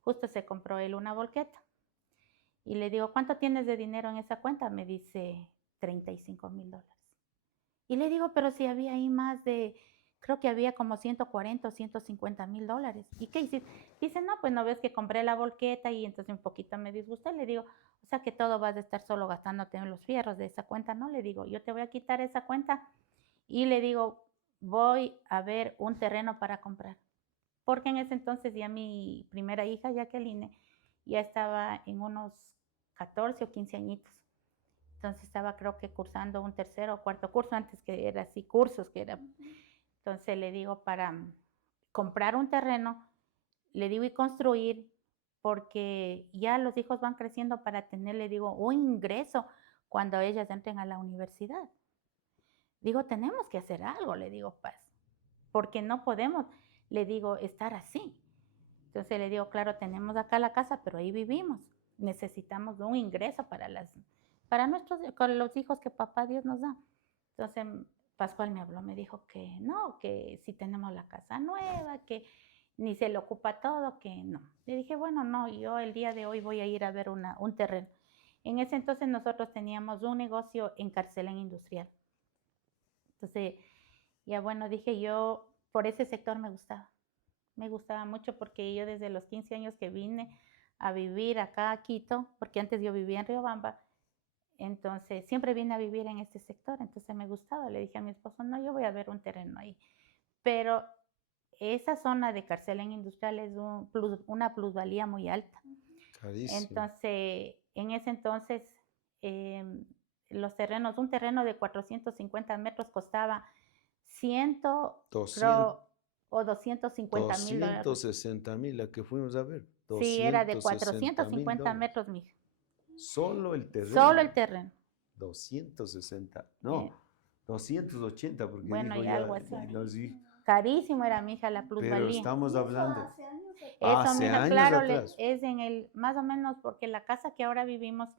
Justo se compró él una volqueta. Y le digo, ¿cuánto tienes de dinero en esa cuenta? Me dice, $35,000. Y le digo, pero si había ahí más de, creo que había como 140 o $150,000. ¿Y qué hiciste? Dice, no, pues no ves que compré la volqueta y entonces un poquito me disgusté. Le digo, o sea que todo vas a estar solo gastándote en los fierros de esa cuenta. No, le digo, yo te voy a quitar esa cuenta y le digo, voy a ver un terreno para comprar. Porque en ese entonces ya mi primera hija, Jacqueline, ya estaba en unos 14 o 15 añitos. Entonces estaba creo que cursando un tercero o cuarto curso, antes que era así, cursos que era. Entonces le digo, para comprar un terreno, le digo, y construir, porque ya los hijos van creciendo para tener, le digo, un ingreso cuando ellas entren a la universidad. Digo, tenemos que hacer algo, le digo, Paz, porque no podemos, le digo, estar así. Entonces le digo, claro, tenemos acá la casa, pero ahí vivimos. Necesitamos un ingreso para con los hijos que papá Dios nos da. Entonces Pascual me habló, me dijo que no, que si tenemos la casa nueva, que ni se le ocupa todo, que no. Le dije, bueno, no, yo el día de hoy voy a ir a ver un terreno. En ese entonces nosotros teníamos un negocio en Carcelén Industrial. Entonces, ya bueno, dije yo, por ese sector me gustaba mucho porque yo desde los 15 años que vine a vivir acá a Quito, porque antes yo vivía en Riobamba, entonces siempre vine a vivir en este sector, entonces me gustaba. Le dije a mi esposo, no, yo voy a ver un terreno ahí. Pero esa zona de Carcelén Industrial es una plusvalía muy alta. Carísimo. Entonces, en ese entonces, los terrenos, un terreno de 450 metros costaba 200, creo, o $250,000. 260,000, la que fuimos a ver. Sí, era de 260,000 450 dólares. metros, mija. Solo el terreno. Solo el terreno. 260, no, Eh, 280, porque bueno, dijo y ya, algo así. nos dijo. Carísimo era, mija, la Pero plusvalía. estamos hablando Hace años atrás. Eso, hace mija, años claro, atrás. es más o menos, porque la casa que ahora vivimos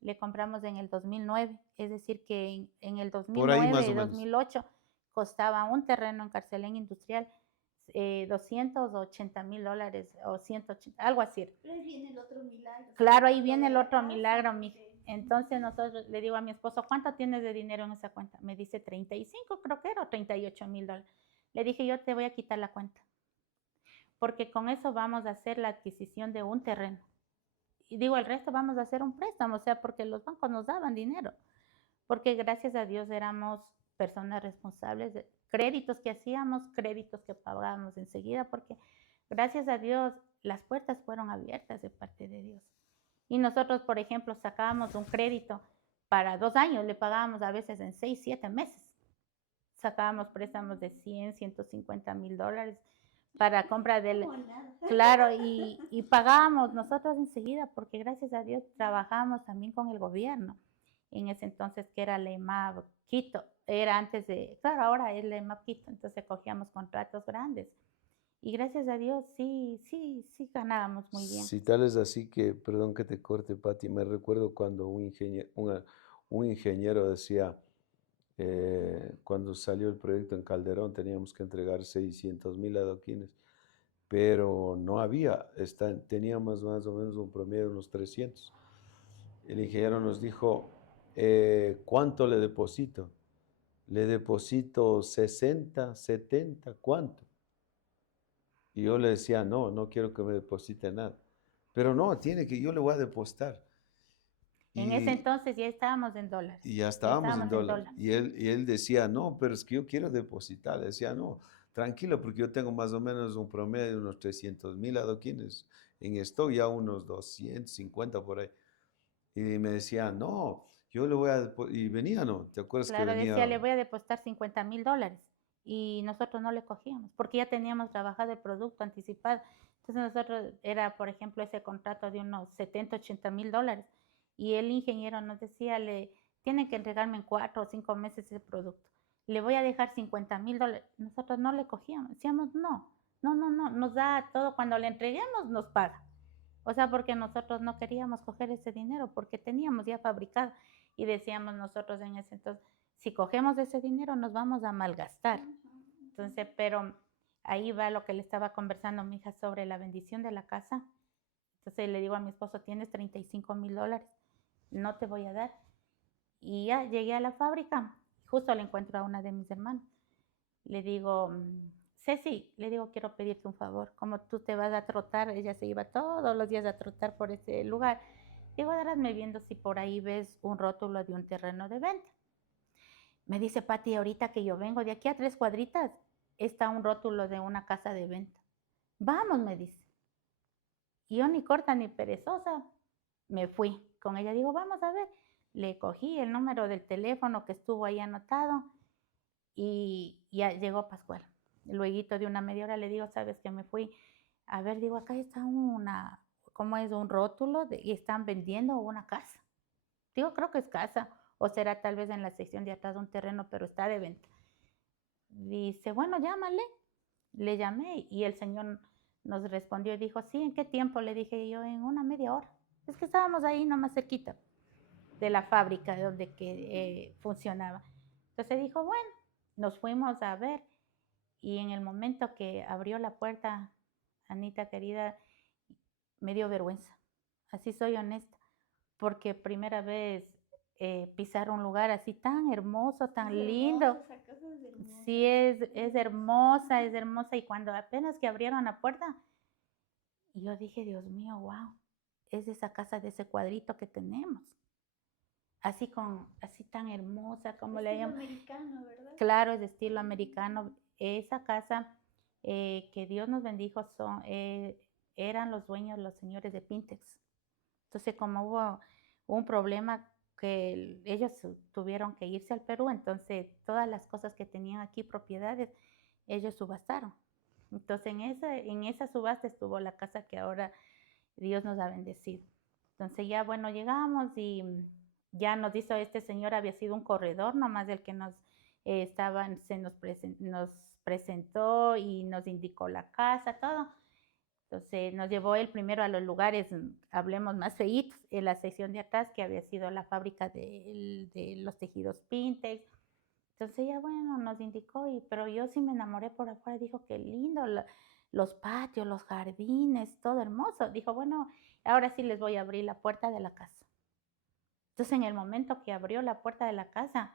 le compramos en el 2009, es decir, que en el Por ahí más 2009 o y menos. 2008 costaba un terreno en Carcelén Industrial $280,000 o 180, algo así. Pero ahí viene el otro milagro. Claro, ahí viene el otro milagro, mija. Entonces nosotros le digo a mi esposo, ¿cuánto tienes de dinero en esa cuenta? Me dice 35, creo que era, o $38,000. Le dije, yo te voy a quitar la cuenta, porque con eso vamos a hacer la adquisición de un terreno. Y digo, el resto vamos a hacer un préstamo, o sea, porque los bancos nos daban dinero, porque gracias a Dios éramos personas responsables de créditos que hacíamos, créditos que pagábamos enseguida, porque gracias a Dios las puertas fueron abiertas de parte de Dios. Y nosotros, por ejemplo, sacábamos un crédito para 2 años, le pagábamos a veces en 6, 7 meses. sacábamos préstamos de 100, $150,000 para compra del, Como nada. claro, y pagábamos nosotros enseguida, porque gracias a Dios trabajábamos también con el gobierno, en ese entonces que era la EMAP Quito, era antes de, claro, ahora es la EMAP Quito, entonces cogíamos contratos grandes. Y gracias a Dios sí ganábamos muy bien. Si tal es así que, perdón que te corte, Pati, me recuerdo cuando un ingeniero decía, cuando salió el proyecto en Calderón teníamos que entregar 600,000 adoquines, pero no había, teníamos más o menos un promedio de unos 300. El ingeniero nos dijo, ¿cuánto le deposito? Le deposito 60, 70, ¿cuánto? Y yo le decía, no, no quiero que me deposite nada. Pero no, yo le voy a depositar. En ese Y, entonces ya estábamos en dólares. y ya Ya estábamos en estábamos en dólares. dólares. Y él decía, no, pero es que yo quiero depositar. Le decía, no, tranquilo, porque yo tengo más o menos un promedio de unos 300,000 adoquines en stock, ya unos 250 por ahí. Y me decía, no, yo le voy a... Y venía, ¿no? ¿Te acuerdas que Claro, decía, venía? le voy a depositar $50,000 y nosotros no le cogíamos porque ya teníamos trabajado el producto anticipado. Entonces nosotros era, por ejemplo, ese contrato de unos 70, $80,000 y el ingeniero nos decía, tienen que entregarme en 4 o 5 meses ese producto. Le voy a dejar $50,000. Nosotros no le cogíamos, decíamos, no, nos da todo, cuando le entreguemos nos paga. O sea, porque nosotros no queríamos coger ese dinero porque teníamos ya fabricado y decíamos nosotros en ese entonces, si cogemos ese dinero nos vamos a malgastar. Entonces, pero ahí va lo que le estaba conversando a mi hija sobre la bendición de la casa. Entonces le digo a mi esposo, tienes $35,000, no te voy a dar. Y ya llegué a la fábrica, justo le encuentro a una de mis hermanas. Le digo, Ceci, le digo, quiero pedirte un favor. Como tú te vas a trotar, ella se iba todos los días a trotar por ese lugar. Digo, me viendo si por ahí ves un rótulo de un terreno de venta. Me dice Pati, ahorita que yo vengo de aquí a 3 cuadritas, está un rótulo de una casa de venta. Vamos, me dice. Y yo ni corta ni perezosa, me fui con ella. Digo, vamos a ver. Le cogí el número del teléfono que estuvo ahí anotado y ya llegó Pascual. Luego de una media hora le digo, sabes que me fui. A ver, digo, acá está ¿cómo es? Un rótulo y están vendiendo una casa. Digo, creo que es casa, o será tal vez en la sección de atrás de un terreno, pero está de venta. Dice, bueno, llámale. Le llamé y el señor nos respondió y dijo, sí, ¿en qué tiempo? Le dije yo, en una media hora. Es que estábamos ahí nomás cerquita de la fábrica donde funcionaba. Entonces dijo, bueno, nos fuimos a ver y en el momento que abrió la puerta, Anita querida, me dio vergüenza. Así soy honesta, porque primera vez pisar un lugar así tan hermoso, tan lindo. Esa casa es hermosa. Sí, es hermosa. Y cuando apenas que abrieron la puerta, yo dije, Dios mío, wow, es esa casa de ese cuadrito que tenemos. Así tan hermosa, como le llaman. Americano, ¿verdad? Claro, es de estilo americano. Esa casa que Dios nos bendijo eran los dueños, los señores de Pintex. Entonces, como hubo un problema que ellos tuvieron que irse al Perú, entonces todas las cosas que tenían aquí, propiedades, ellos subastaron. Entonces, en esa subasta estuvo la casa que ahora Dios nos ha bendecido. Entonces, ya bueno, llegamos y ya nos hizo este señor, había sido un corredor nomás del que nos nos presentó y nos indicó la casa, todo. Entonces nos llevó él primero a los lugares, hablemos más feitos, en la sección de atrás, que había sido la fábrica de los tejidos Pintex. Entonces ya bueno, nos indicó, pero yo sí me enamoré por afuera, dijo, qué lindo, los patios, los jardines, todo hermoso. Dijo, bueno, ahora sí les voy a abrir la puerta de la casa. Entonces en el momento que abrió la puerta de la casa,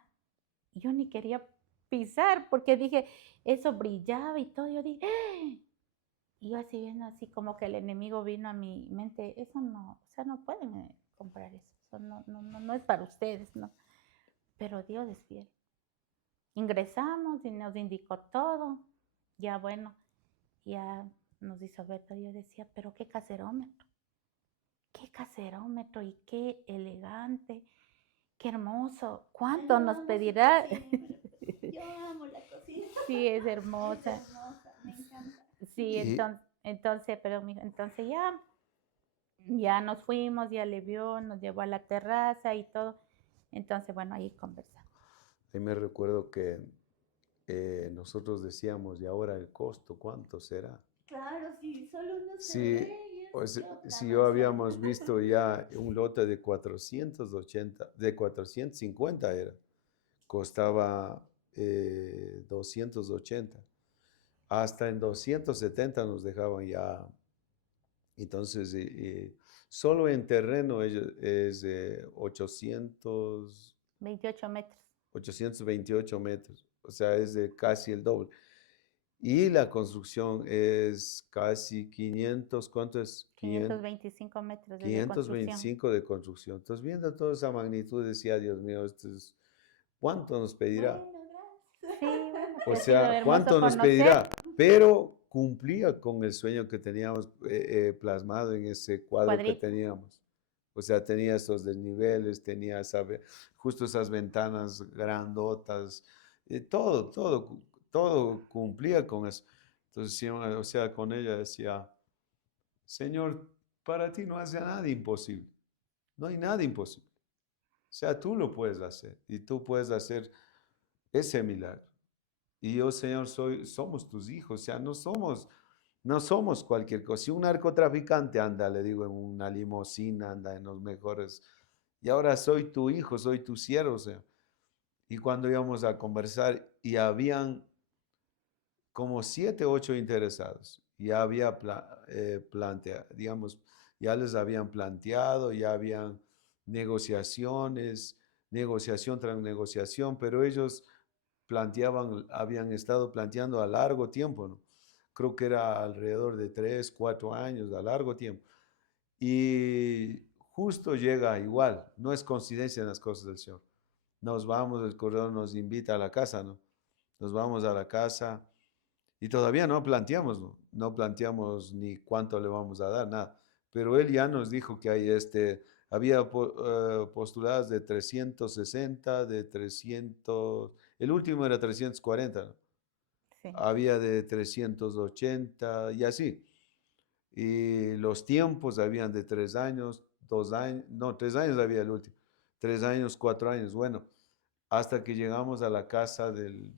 yo ni quería pisar porque dije, eso brillaba y todo. Yo dije, ¡ah! Y yo así viendo, así como que el enemigo vino a mi mente, eso no, o sea, no pueden comprar eso no es para ustedes, ¿no? Pero Dios es fiel. Ingresamos y nos indicó todo, ya bueno, ya nos hizo ver todo. Yo decía, pero qué caserómetro y qué elegante, qué hermoso, ¿cuánto nos pedirá? Yo amo la Sí, es Es hermosa. hermosa, me encanta. Sí, Y entonces ya nos fuimos, ya le vio, nos llevó a la terraza y todo. Entonces, bueno, ahí conversamos. ahí me recuerdo que nosotros decíamos, ¿y ahora el costo cuánto será? Claro, sí, solo uno se Si, ve y es pues, yo, la si yo mansión. habíamos visto ya un lote de 480, de 450 era, costaba 280. Hasta en 270 nos dejaban ya. Entonces, solo en terreno es 28 metros. 828 metros, o sea, es de casi el doble. Y la construcción es casi 500, ¿cuánto es? 525 metros de construcción. 525 de construcción. Entonces, viendo toda esa magnitud, decía, Dios mío, ¿cuánto nos pedirá? Bueno, Sí, gracias. bueno, O que ha sido sea, hermoso ¿cuánto nos conocer. pedirá? Pero cumplía con el sueño que teníamos plasmado en ese cuadro que Cuadrito. teníamos. O sea, tenía esos desniveles, tenía justo esas ventanas grandotas, todo cumplía con eso. Entonces, sí, o sea, con ella decía, Señor, para ti no hace nada imposible. No hay nada imposible. O sea, tú lo puedes hacer y tú puedes hacer ese milagro. Y yo, Señor, somos tus hijos, o sea, no somos cualquier cosa. Si un narcotraficante anda, le digo, en una limusina, anda en los mejores, y ahora soy tu hijo, soy tu siervo, o sea. Y cuando íbamos a conversar, y habían como 7, 8 interesados, ya había digamos, ya les habían planteado, ya habían negociaciones, negociación tras negociación, pero ellos habían estado planteando a largo tiempo, ¿no? Creo que era alrededor de 3, 4 años, a largo tiempo. Y justo llega igual, no es coincidencia en las cosas del Señor. Nos vamos, el corredor nos invita a la casa, ¿no? Nos vamos a la casa y todavía no planteamos, ¿no? No planteamos ni cuánto le vamos a dar, nada. Pero él ya nos dijo que había postuladas de 360, de 300, el último era 340, ¿no? Sí. Había de 380 y así. Y los tiempos habían de 3 años, 2 años, no, 3 años había el último, 3 años, 4 años, bueno, hasta que llegamos a la casa del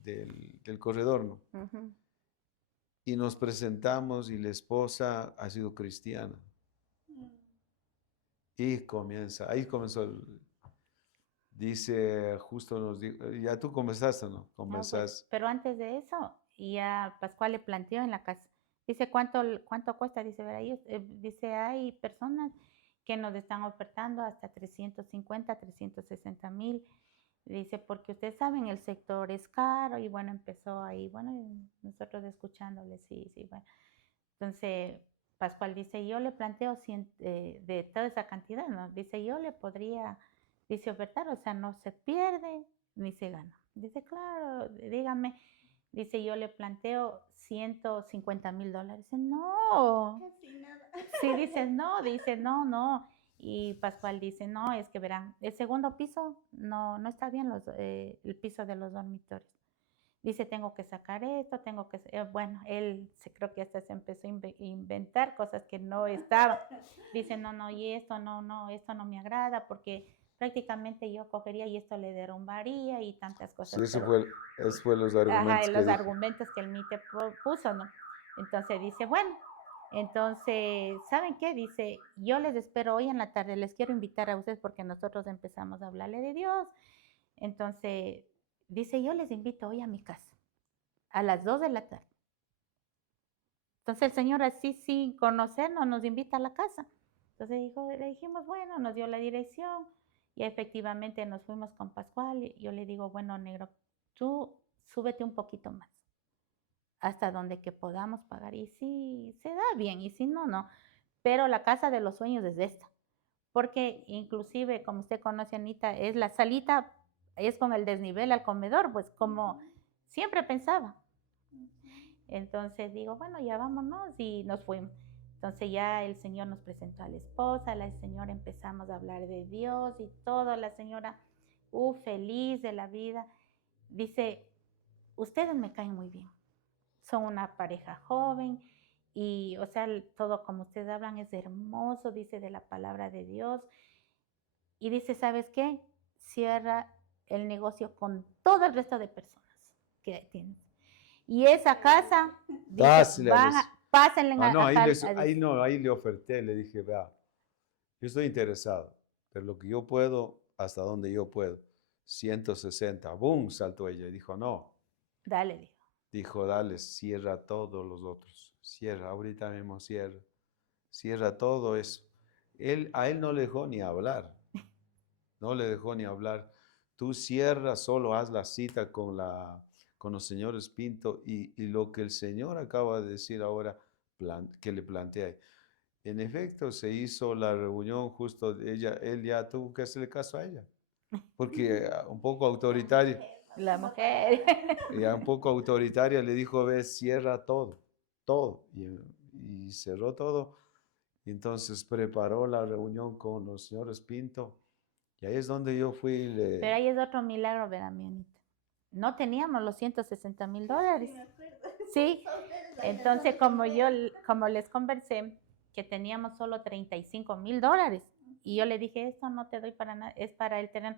corredor, ¿no? Ujú. Y nos presentamos y la esposa ha sido cristiana. Y ahí comenzó dice, justo nos dijo, ya tú comenzaste, ¿no? No, pues, Comenzaste. pero antes de eso, ya Pascual le planteó en la casa. Dice, ¿cuánto cuesta? Dice, ver, dice, hay personas que nos están ofertando hasta 350, 360,000. Dice, porque ustedes saben, el sector es caro y bueno, empezó ahí, bueno, y nosotros escuchándole, sí, sí, bueno. Entonces, Pascual dice, yo le planteo de toda esa cantidad, ¿no? Dice, yo le podría, dice, ofertar, o sea, no se pierde ni se gana. Dice, claro, dígame, dice, yo le planteo $150,000. Dice, no. Casi nada. Sí, dice, no, no. Y Pascual dice, no, es que verán, el segundo piso no está bien el piso de los dormitorios. Dice, tengo que sacar esto, bueno, creo que hasta se empezó a inventar cosas que no estaban. Dice, no, no, y esto no, esto no me agrada porque prácticamente yo cogería y esto le derrumbaría y tantas cosas. Sí, esos fue los argumentos que Los dijo. argumentos que el MITE puso, ¿no? Entonces dice, bueno, entonces, ¿saben qué? Dice, yo les espero hoy en la tarde, les quiero invitar a ustedes porque nosotros empezamos a hablarle de Dios. Entonces, dice, yo les invito hoy a mi casa, a las 2 de la tarde. Entonces el Señor así sin conocernos nos invita a la casa. Entonces le dijimos, bueno, nos dio la dirección y efectivamente nos fuimos con Pascual y yo le digo, bueno, negro, tú súbete un poquito más hasta donde que podamos pagar y si se da bien y si no, no. Pero la casa de los sueños es esta, porque inclusive, como usted conoce, Anita, es la salita, es con el desnivel al comedor, pues como siempre pensaba. Entonces digo, bueno, ya vámonos y nos fuimos. Entonces ya el Señor nos presentó a la esposa, la señora empezamos a hablar de Dios y todo, la señora, feliz de la vida. Dice, ustedes me caen muy bien. Son una pareja joven y, o sea, todo como ustedes hablan es hermoso, dice de la palabra de Dios. Y dice, ¿sabes qué? Cierra el negocio con todo el resto de personas que tienes. Y esa casa, dice, Dásele a van los... pásenle Ah, no, a no, ahí le oferté, le dije, vea, yo estoy interesado, pero lo que yo puedo, hasta donde yo puedo, 160. ¡Boom! Saltó ella y dijo, no. dale, dijo. Dijo, dale, cierra todos los otros. Cierra, ahorita mismo cierra. Cierra todo eso. A él no le dejó ni hablar. No le dejó ni hablar. Tú cierras, solo haz la cita con los señores Pinto y lo que el señor acaba de decir ahora, que le plantea. En efecto, se hizo la reunión justo, él ya tuvo que hacerle caso a ella, porque un poco autoritaria, La mujer. ya un poco autoritaria le dijo, ve, cierra todo, todo, y cerró todo. Y entonces preparó la reunión con los señores Pinto, y ahí es donde yo fui y Pero ahí es otro milagro, verá, mi Anita. No teníamos los $160,000. Sí, entonces como les conversé, que teníamos solo $35,000. Y yo le dije, esto no te doy para nada, es para el terreno.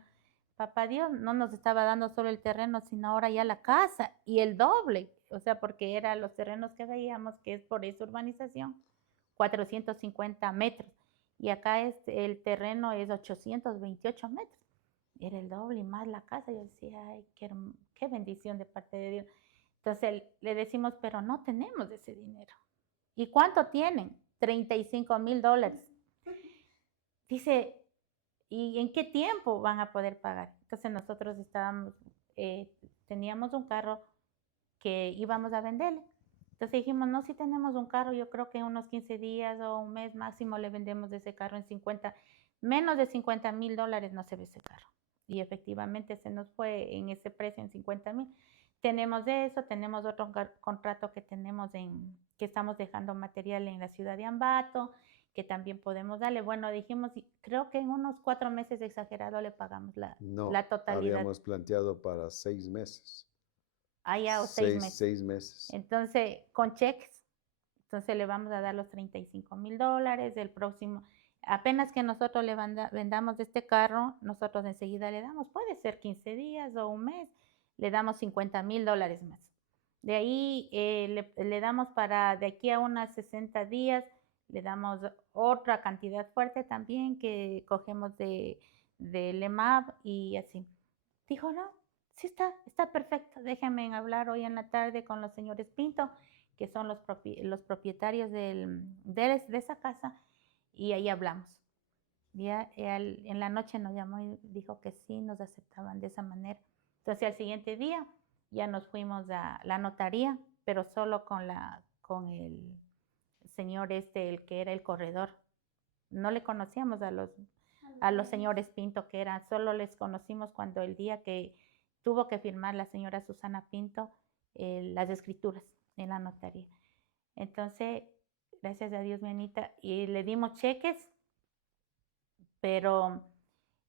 Papá Dios no nos estaba dando solo el terreno, sino ahora ya la casa y el doble. O sea, porque eran los terrenos que veíamos, que es por esa urbanización, 450 metros. Y acá el terreno es 828 metros. Era el doble y más la casa. Yo decía, ay, qué bendición de parte de Dios. Entonces le decimos, pero no tenemos ese dinero. ¿Y cuánto tienen? $35,000. Dice, ¿y en qué tiempo van a poder pagar? Entonces nosotros teníamos un carro que íbamos a venderle. Entonces dijimos, no, si tenemos un carro, yo creo que en unos 15 días o un mes máximo le vendemos ese carro en 50, menos de $50,000 no se ve ese carro. Y efectivamente se nos fue en ese precio en 50,000. Tenemos eso, tenemos otro contrato que que estamos dejando material en la ciudad de Ambato, que también podemos darle. Bueno, dijimos, creo que en unos 4 meses exagerado le pagamos no, la totalidad. habíamos planteado para 6 meses. Allá o 6 meses. 6 meses. Entonces, con cheques. Entonces le vamos a dar los $35,000. El próximo, apenas que nosotros le vendamos este carro, nosotros enseguida le damos, puede ser 15 días o un mes, le damos $50,000 más. De ahí le damos de aquí a unas 60 días, le damos otra cantidad fuerte también que cogemos de LEMAP y así. Dijo, no, sí está perfecto, déjenme hablar hoy en la tarde con los señores Pinto, que son los propietarios de esa casa, y ahí hablamos. Ya, en la noche nos llamó y dijo que sí, nos aceptaban de esa manera. Entonces al siguiente día ya nos fuimos a la notaría, pero solo con el señor el que era el corredor. No le conocíamos a los señores Pinto, solo les conocimos cuando el día que tuvo que firmar la señora Susana Pinto las escrituras en la notaría. Entonces, gracias a Dios, mi Anita, y le dimos cheques, pero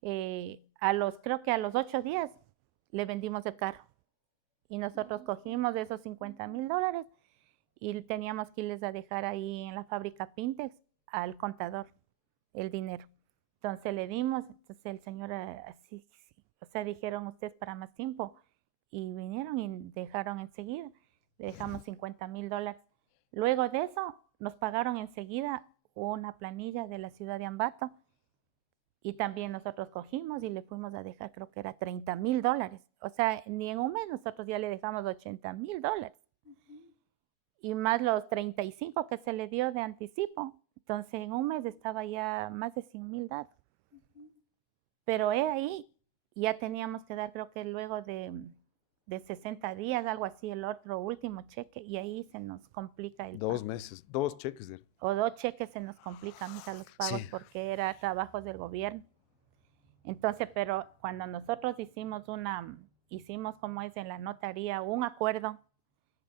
creo que a los 8 días le vendimos el carro. Y nosotros cogimos esos $50,000 y teníamos que irles a dejar ahí en la fábrica Pintex al contador el dinero. Entonces le dimos, entonces el señor así, o sea, dijeron ustedes para más tiempo y vinieron y dejaron enseguida, le dejamos $50,000. Luego de eso nos pagaron enseguida una planilla de la ciudad de Ambato y también nosotros cogimos y le fuimos a dejar, creo que era $30,000. O sea, ni en un mes nosotros ya le dejamos $80,000 y más los 35 que se le dio de anticipo. Entonces en un mes estaba ya más de 100,000 dados. Pero ahí ya teníamos que dar, creo que luego de 60 días, algo así, el otro último cheque, y ahí se nos complica el 2 pago. meses, 2 cheques. O 2 cheques se nos complican los pagos, sí, porque era trabajos del gobierno. Entonces, pero cuando nosotros hicimos como es en la notaría, un acuerdo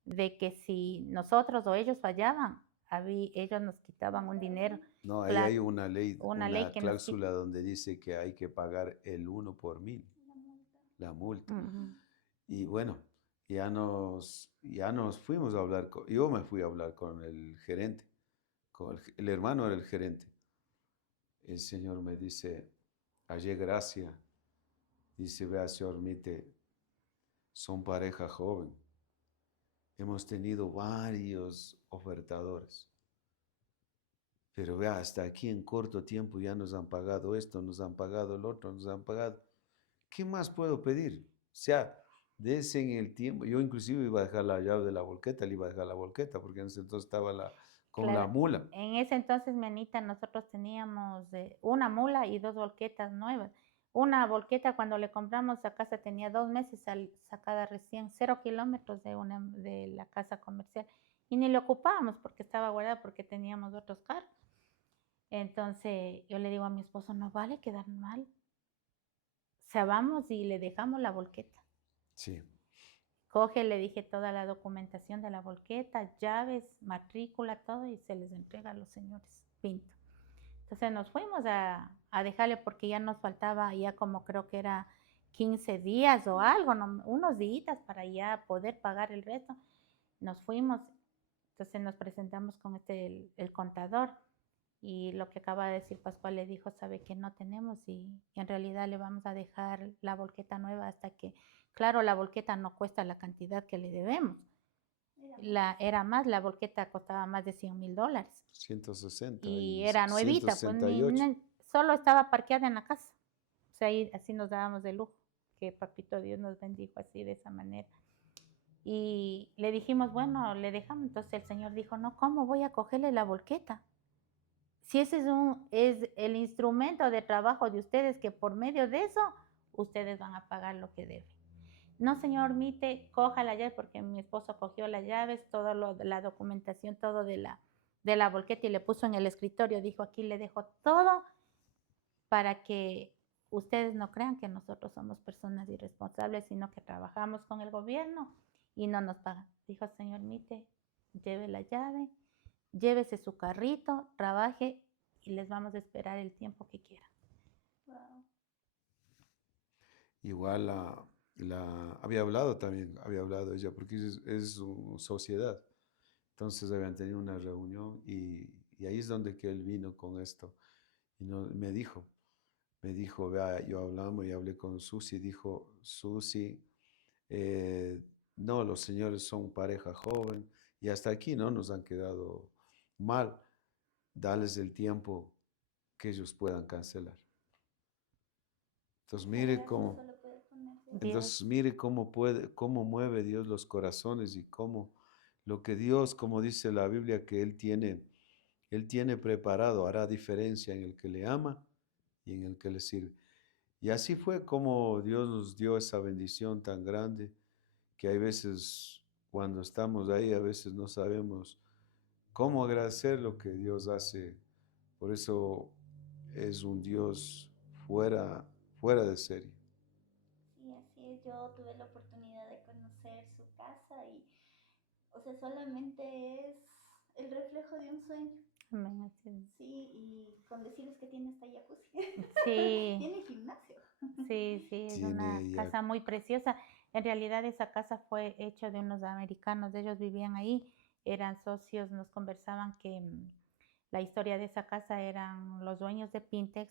de que si nosotros o ellos fallaban, ellos nos quitaban un dinero. No, ahí hay una ley que cláusula donde dice que hay que pagar el 1 por 1000, la multa. Uh-huh. Y bueno, ya nos fuimos a hablar, yo me fui a hablar con el gerente, el hermano era el gerente. El Señor me dice, hallé gracia, dice, vea, señor Mite, son pareja joven. Hemos tenido varios ofertadores. Pero vea, hasta aquí en corto tiempo ya nos han pagado esto, nos han pagado el otro, nos han pagado. ¿Qué más puedo pedir? O sea, desen el tiempo. Yo inclusive iba a dejar la llave de la volqueta, le iba a dejar la volqueta, porque en ese entonces estaba con la Claro, mula. en ese entonces, Menita, nosotros teníamos una mula y 2 volquetas nuevas. Una volqueta cuando le compramos a casa tenía 2 meses sacada recién, 0 kilómetros de la casa comercial. Y ni le ocupábamos porque estaba guardada porque teníamos otros carros. Entonces yo le digo a mi esposo, no vale quedar mal. O sea, vamos y le dejamos la volqueta. Sí. Coge, le dije toda la documentación de la volqueta, llaves, matrícula, todo, y se les entrega a los señores Pinto. Entonces nos fuimos a dejarle porque ya nos faltaba, ya como creo que era 15 días o algo, ¿no? Unos días para ya poder pagar el resto. Nos fuimos, entonces nos presentamos con el contador. Y lo que acaba de decir Pascual le dijo, sabe que no tenemos y en realidad le vamos a dejar la volqueta nueva hasta que, claro, la volqueta no cuesta la cantidad que le debemos. Era más, la volqueta costaba más de $100,000 160 y y era nuevita, pues 168. solo estaba parqueada en la casa. O sea, ahí, así nos dábamos de lujo, que Papito Dios nos bendijo así de esa manera. Y le dijimos, bueno, le dejamos. Entonces el Señor dijo, no, ¿cómo voy a cogerle la volqueta? Si ese es el instrumento de trabajo de ustedes, que por medio de eso ustedes van a pagar lo que deben. No, señor Mite, coja la llave, porque mi esposo cogió las llaves, toda la documentación, todo de la volqueta y le puso en el escritorio. Dijo, aquí le dejo todo para que ustedes no crean que nosotros somos personas irresponsables, sino que trabajamos con el gobierno y no nos pagan. Dijo, señor Mite, lleve la llave, llévese su carrito, trabaje y les vamos a esperar el tiempo que quieran. Wow. Igual había hablado también, había hablado ella, porque es su sociedad. Entonces habían tenido una reunión y ahí es donde que él vino con esto. Y me dijo, vea, yo hablamos y hablé con Susi, dijo, Susi, eh, no, los señores son pareja joven y hasta aquí no nos han quedado mal, darles el tiempo que ellos puedan cancelar. Entonces Esa mire gracia cómo, solo puede ponerse. entonces mire cómo puede, cómo mueve Dios los corazones y cómo lo que Dios, como dice la Biblia, que Él tiene preparado, hará diferencia en el que le ama y en el que le sirve. Y así fue como Dios nos dio esa bendición tan grande que hay veces cuando estamos ahí, a veces no sabemos cómo agradecer lo que Dios hace. Por eso es un Dios fuera de serie. Sí, así es. Yo tuve la oportunidad de conocer su casa y, o sea, solamente es el reflejo de un sueño. Amén, así Sí, y con decirles que tiene hasta jacuzzi. sí, Tiene gimnasio. sí, sí, es una Tiene ya, casa muy preciosa. En realidad esa casa fue hecha de unos americanos, ellos vivían ahí, eran socios, nos conversaban que la historia de esa casa eran los dueños de Pintex,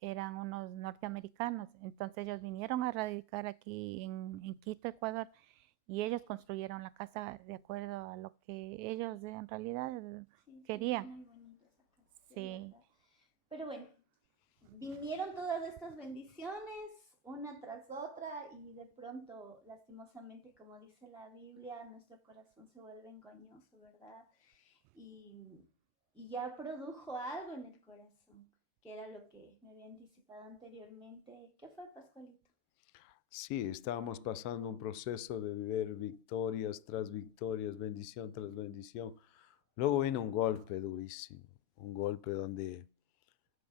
eran unos norteamericanos, entonces ellos vinieron a radicar aquí en Quito, Ecuador, y ellos construyeron la casa de acuerdo a lo que ellos en realidad Sí, se ve querían. muy bonito esa casa, de Sí, verdad. Pero bueno, vinieron todas estas bendiciones una tras otra y de pronto, lastimosamente, como dice la Biblia, nuestro corazón se vuelve engañoso, ¿verdad? Y, y ya produjo algo en el corazón, que era lo que me había anticipado anteriormente. ¿Qué fue, Pascualito? sí, estábamos pasando un proceso de vivir victorias tras victorias, bendición tras bendición. Luego vino un golpe durísimo, un golpe donde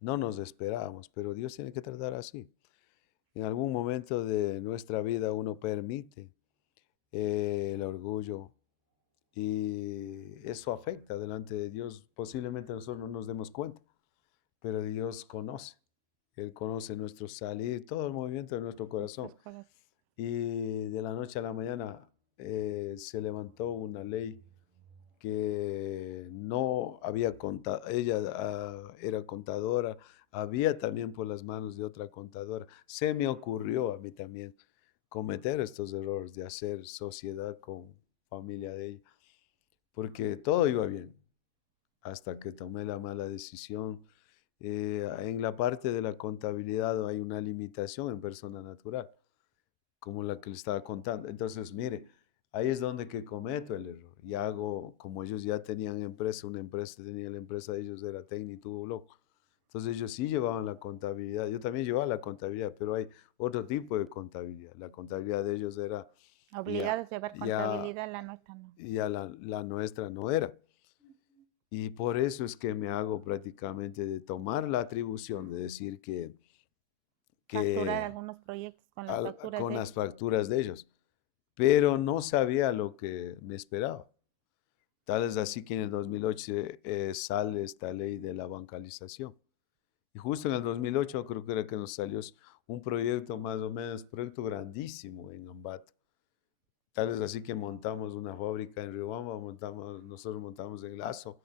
no nos esperábamos, pero Dios tiene que tratar así. En algún momento de nuestra vida uno permite el orgullo y eso afecta delante de Dios. Posiblemente nosotros no nos demos cuenta, pero Dios conoce. Él conoce nuestro salir, todo el movimiento de nuestro corazón. nuestros corazones. Y de la noche a la mañana se levantó una ley que no había contado, ella era contadora, había también por las manos de otra contadora. Se me ocurrió a mí también cometer estos errores de hacer sociedad con familia de ella, porque todo iba bien hasta que tomé la mala decisión. En la parte de la contabilidad hay una limitación en persona natural, como la que le estaba contando. Entonces, mire, ahí es donde que cometo el error. Y hago, como ellos ya tenían empresa, una empresa tenía la empresa de ellos, era Tecnitubo Bloco. Entonces ellos sí llevaban la contabilidad, yo también llevaba la contabilidad, pero hay otro tipo de contabilidad. La contabilidad de ellos era ya, Obligados a llevar ya, contabilidad, la nuestra no. ya la nuestra no era. Y por eso es que me hago prácticamente de tomar la atribución de decir Facturar que algunos proyectos con las facturas con de las ellos. facturas de ellos, pero no sabía lo que me esperaba. Tal es así que en el 2008 sale esta ley de la bancalización. Y justo en el 2008 creo que era que nos salió un proyecto más o menos, proyecto grandísimo en Ambato. Tal es así que montamos una fábrica en Riobamba, nosotros montamos en Lazo,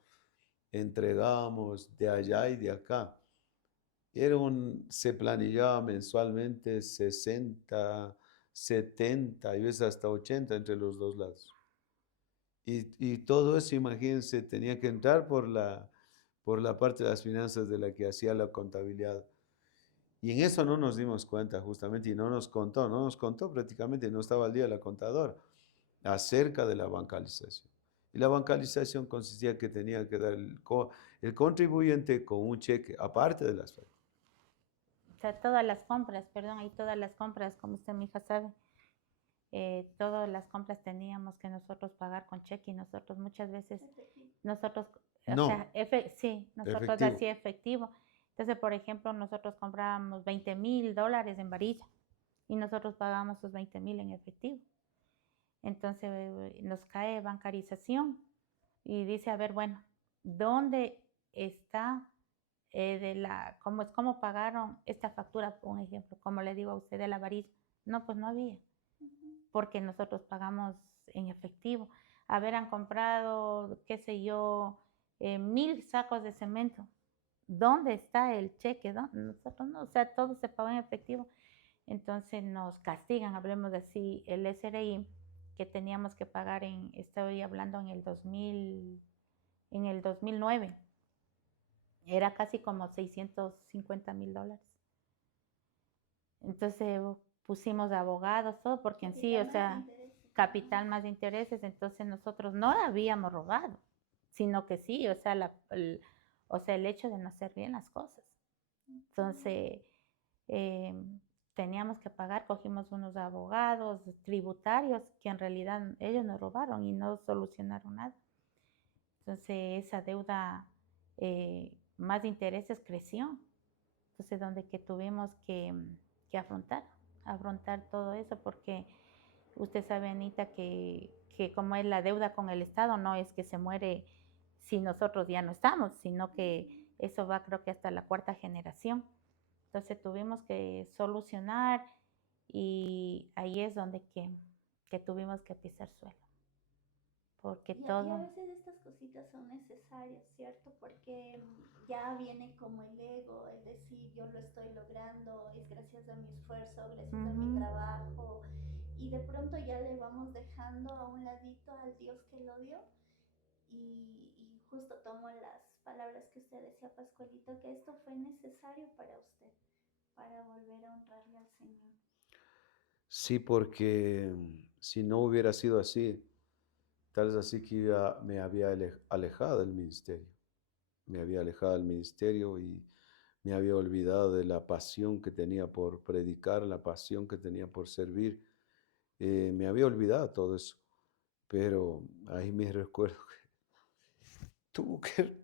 entregamos de allá y de acá. Se planillaba mensualmente 60, 70 y veces hasta 80 entre los dos lados. Y todo eso, imagínense, tenía que entrar por la parte de las finanzas de la que hacía la contabilidad. Y en eso no nos dimos cuenta justamente y no nos contó prácticamente, no estaba al día la contadora acerca de la bancalización. Y la bancalización consistía que tenía que dar el contribuyente con un cheque, aparte de las facturas. O sea, todas las compras, perdón, y todas las compras, como usted, mi hija, sabe, todas las compras teníamos que nosotros pagar con cheque y nosotros muchas veces, Efectivo. nosotros, o sea, No, sí, nosotros efectivo. hacía efectivo. Entonces, por ejemplo, nosotros comprábamos $20,000 en varilla y nosotros pagábamos esos 20,000 en efectivo. Entonces nos cae bancarización y dice, a ver, bueno, ¿dónde está cómo pagaron esta factura, por un ejemplo, como le digo a usted de la varilla? No, pues no había, porque nosotros pagamos en efectivo. Haberán comprado, qué sé yo, 1,000 sacos de cemento. ¿Dónde está el cheque? Nosotros no, o sea, todo se pagó en efectivo. Entonces nos castigan, hablemos así, el SRI que teníamos que pagar estoy hablando en el 2009, era casi como $650,000. Entonces pusimos abogados, todo, porque en sí, o Capital más sea, intereses. capital más intereses, entonces nosotros no habíamos robado, sino que sí, o sea, o sea, el hecho de no hacer bien las cosas. Entonces, eh, teníamos que pagar, cogimos unos abogados tributarios que en realidad ellos nos robaron y no solucionaron nada. Entonces, esa deuda más intereses creció. Entonces, donde que tuvimos que afrontar todo eso, porque usted sabe, Anita, que como es la deuda con el Estado, no es que se muere si nosotros ya no estamos, sino que eso va creo que hasta la cuarta generación. Entonces tuvimos que solucionar y ahí es donde que tuvimos que pisar suelo, porque Y a todo... veces estas cositas son necesarias, ¿cierto? Porque ya viene como el ego, el decir yo lo estoy logrando, es gracias a mi esfuerzo, gracias a mi Ujú. trabajo, y de pronto ya le vamos dejando a un ladito al Dios que lo dio. Y justo tomo las palabras que usted decía, Pascualito, que esto fue necesario para usted, para volver a honrarle al Señor. Sí, porque si no hubiera sido así, tal es así que yo me había alejado del ministerio. Me había alejado del ministerio y me había olvidado de la pasión que tenía por predicar, la pasión que tenía por servir. Me había olvidado todo eso. Pero ahí me recuerdo que tuvo que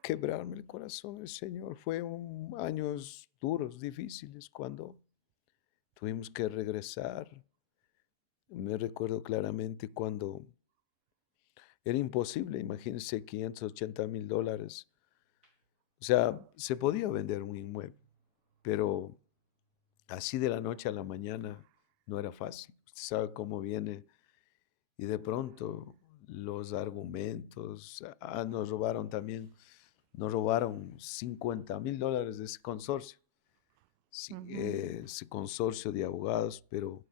quebrarme el corazón el Señor. Fue años duros, difíciles, cuando tuvimos que regresar. Me recuerdo claramente cuando era imposible, imagínense, $580,000. O sea, se podía vender un inmueble, pero así de la noche a la mañana no era fácil. Usted sabe cómo viene y de pronto los argumentos, nos robaron también, nos robaron $50,000 de ese consorcio, sí, Ujú. ese consorcio de abogados, pero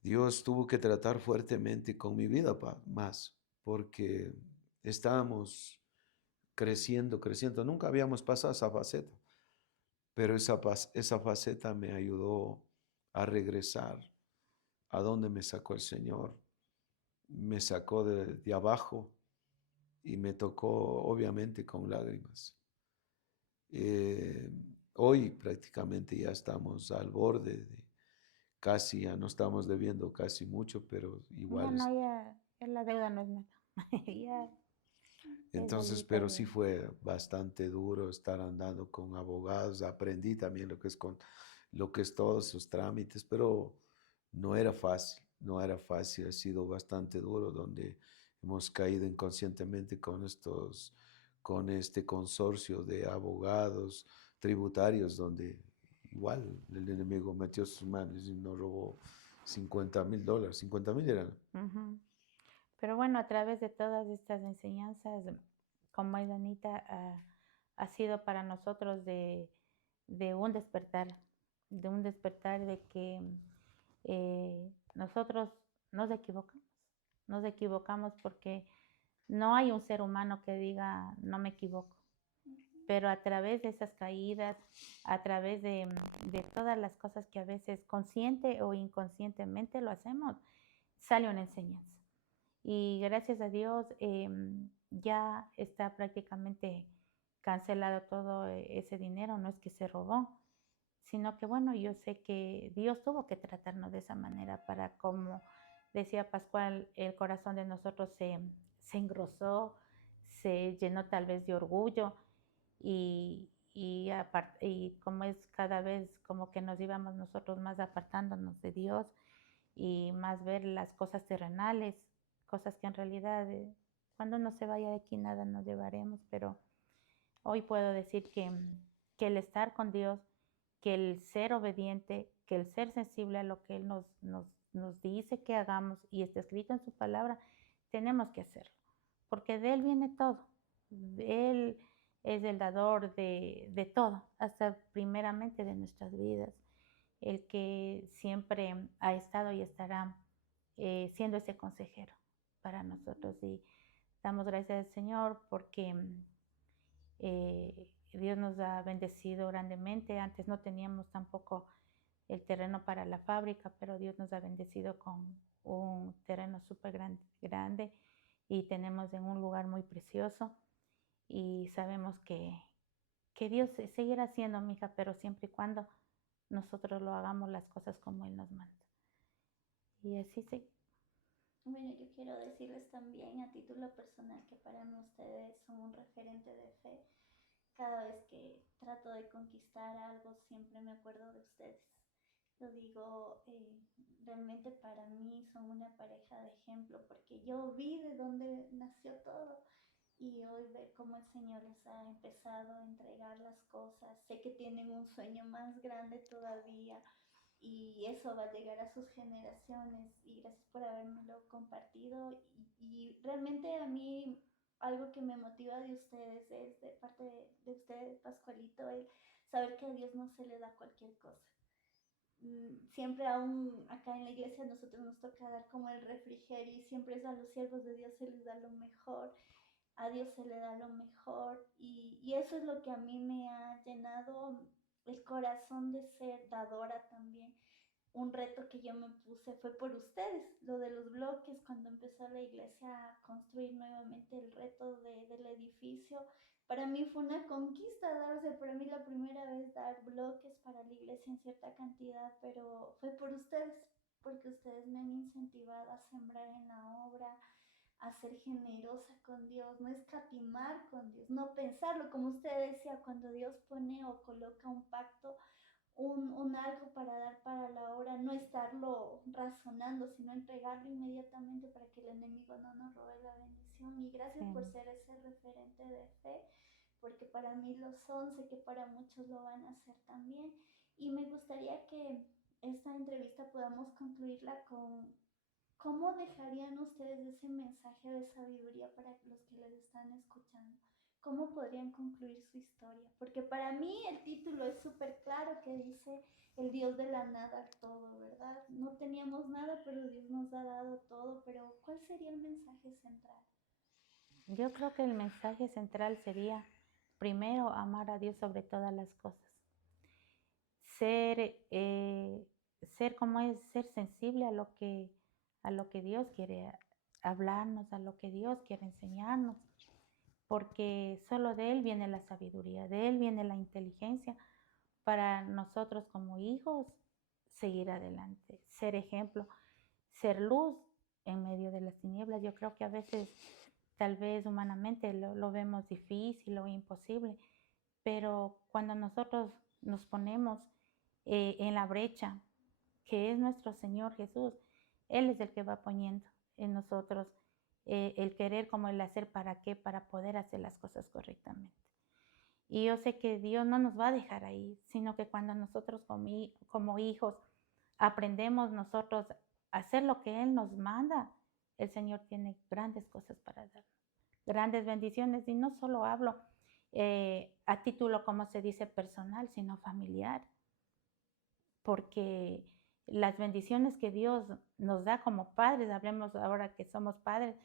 Dios tuvo que tratar fuertemente con mi vida más, porque estábamos creciendo, creciendo. Nunca habíamos pasado esa faceta, pero esa faceta me ayudó a regresar a donde me sacó el Señor. Me sacó de abajo y me tocó obviamente con lágrimas. Eh, Hoy prácticamente ya estamos al borde de casi, ya no estamos debiendo casi mucho, pero No, igual no, ya la deuda no es nada. Ya es entonces, deudita pero de... sí fue bastante duro estar andando con abogados. Aprendí también lo que es todos esos trámites, pero no era fácil, no era fácil. Ha sido bastante duro donde hemos caído inconscientemente con este consorcio de abogados tributarios, donde igual el enemigo metió sus manos y nos robó $50,000. 50,000 eran. Ujú. Pero bueno, a través de todas estas enseñanzas, como Aidanita, ha sido para nosotros de de un despertar de que nosotros nos equivocamos, nos equivocamos porque no hay un ser humano que diga no me equivoco, pero a través de esas caídas, a través de todas las cosas que a veces consciente o inconscientemente lo hacemos, sale una enseñanza. Y gracias a Dios ya está prácticamente cancelado todo ese dinero, no es que se robó, sino que bueno, yo sé que Dios tuvo que tratarnos de esa manera para, como decía Pascual, el corazón de nosotros se engrosó, se llenó tal vez de orgullo y como es cada vez como que nos íbamos nosotros más apartándonos de Dios y más ver las cosas terrenales, cosas que en realidad cuando uno se vaya de aquí nada nos llevaremos, pero hoy puedo decir que el estar con Dios, que el ser obediente, que el ser sensible a lo que Él nos dice que hagamos y está escrito en su palabra, tenemos que hacerlo, porque de Él viene todo. Él es el dador de todo, hasta primeramente de nuestras vidas, el que siempre ha estado y estará siendo ese consejero para nosotros. Y damos gracias al Señor porque Dios nos ha bendecido grandemente. Antes no teníamos tampoco el terreno para la fábrica, pero Dios nos ha bendecido con un terreno súper grande y tenemos en un lugar muy precioso y sabemos que Dios seguirá haciendo, mija, pero siempre y cuando nosotros lo hagamos las cosas como Él nos manda. Y así sí. Bueno, yo quiero decirles también a título personal que para mí ustedes son un referente de fe. Cada vez que trato de conquistar algo, siempre me acuerdo de ustedes. Lo digo, realmente para mí son una pareja de ejemplo, porque yo vi de dónde nació todo y hoy ver cómo el Señor les ha empezado a entregar las cosas. Sé que tienen un sueño más grande todavía y eso va a llegar a sus generaciones y gracias por habérmelo compartido y realmente a mí algo que me motiva de ustedes es de parte de usted, Pascualito, el saber que a Dios no se le da cualquier cosa. Siempre aún acá en la iglesia a nosotros nos toca dar como el refrigerio y siempre es a los siervos de Dios se les da lo mejor, a Dios se le da lo mejor y eso es lo que a mí me ha llenado el corazón de ser dadora también. Un reto que yo me puse fue por ustedes, lo de los bloques, cuando empezó la iglesia a construir nuevamente el reto del edificio. Para mí fue una conquista darse, para mí la primera vez dar bloques para la iglesia en cierta cantidad, pero fue por ustedes, porque ustedes me han incentivado a sembrar en la obra, a ser generosa con Dios, no escatimar con Dios, no pensarlo, como usted decía, cuando Dios pone o coloca un pacto, un algo para dar para la obra, no estarlo razonando, sino entregarlo inmediatamente para que el enemigo no nos robe la bendición. Y Sí. gracias por ser ese referente de fe, porque para mí lo son, sé que para muchos lo van a hacer también. Y me gustaría que esta entrevista podamos concluirla con ¿cómo dejarían ustedes ese mensaje de sabiduría para los que les están escuchando? ¿Cómo podrían concluir su historia? Porque para mí el título es súper claro que dice el Dios de la nada todo, ¿verdad? No teníamos nada, pero Dios nos ha dado todo, pero ¿cuál sería el mensaje central? Yo creo que el mensaje central sería, primero, amar a Dios sobre todas las cosas. Ser, ser como es, ser sensible a lo que Dios quiere hablarnos, a lo que Dios quiere enseñarnos, porque solo de Él viene la sabiduría, de Él viene la inteligencia para nosotros como hijos seguir adelante, ser ejemplo, ser luz en medio de las tinieblas. Yo creo que a veces tal vez humanamente lo vemos difícil o imposible, pero cuando nosotros nos ponemos en la brecha, que es nuestro Señor Jesús, Él es el que va poniendo en nosotros el querer como el hacer para qué, para poder hacer las cosas correctamente. Y yo sé que Dios no nos va a dejar ahí, sino que cuando nosotros como hijos aprendemos nosotros a hacer lo que Él nos manda, el Señor tiene grandes cosas para darnos, grandes bendiciones. Y no solo hablo a título, como se dice, personal, sino familiar, porque las bendiciones que Dios nos da como padres, hablemos ahora que somos padres,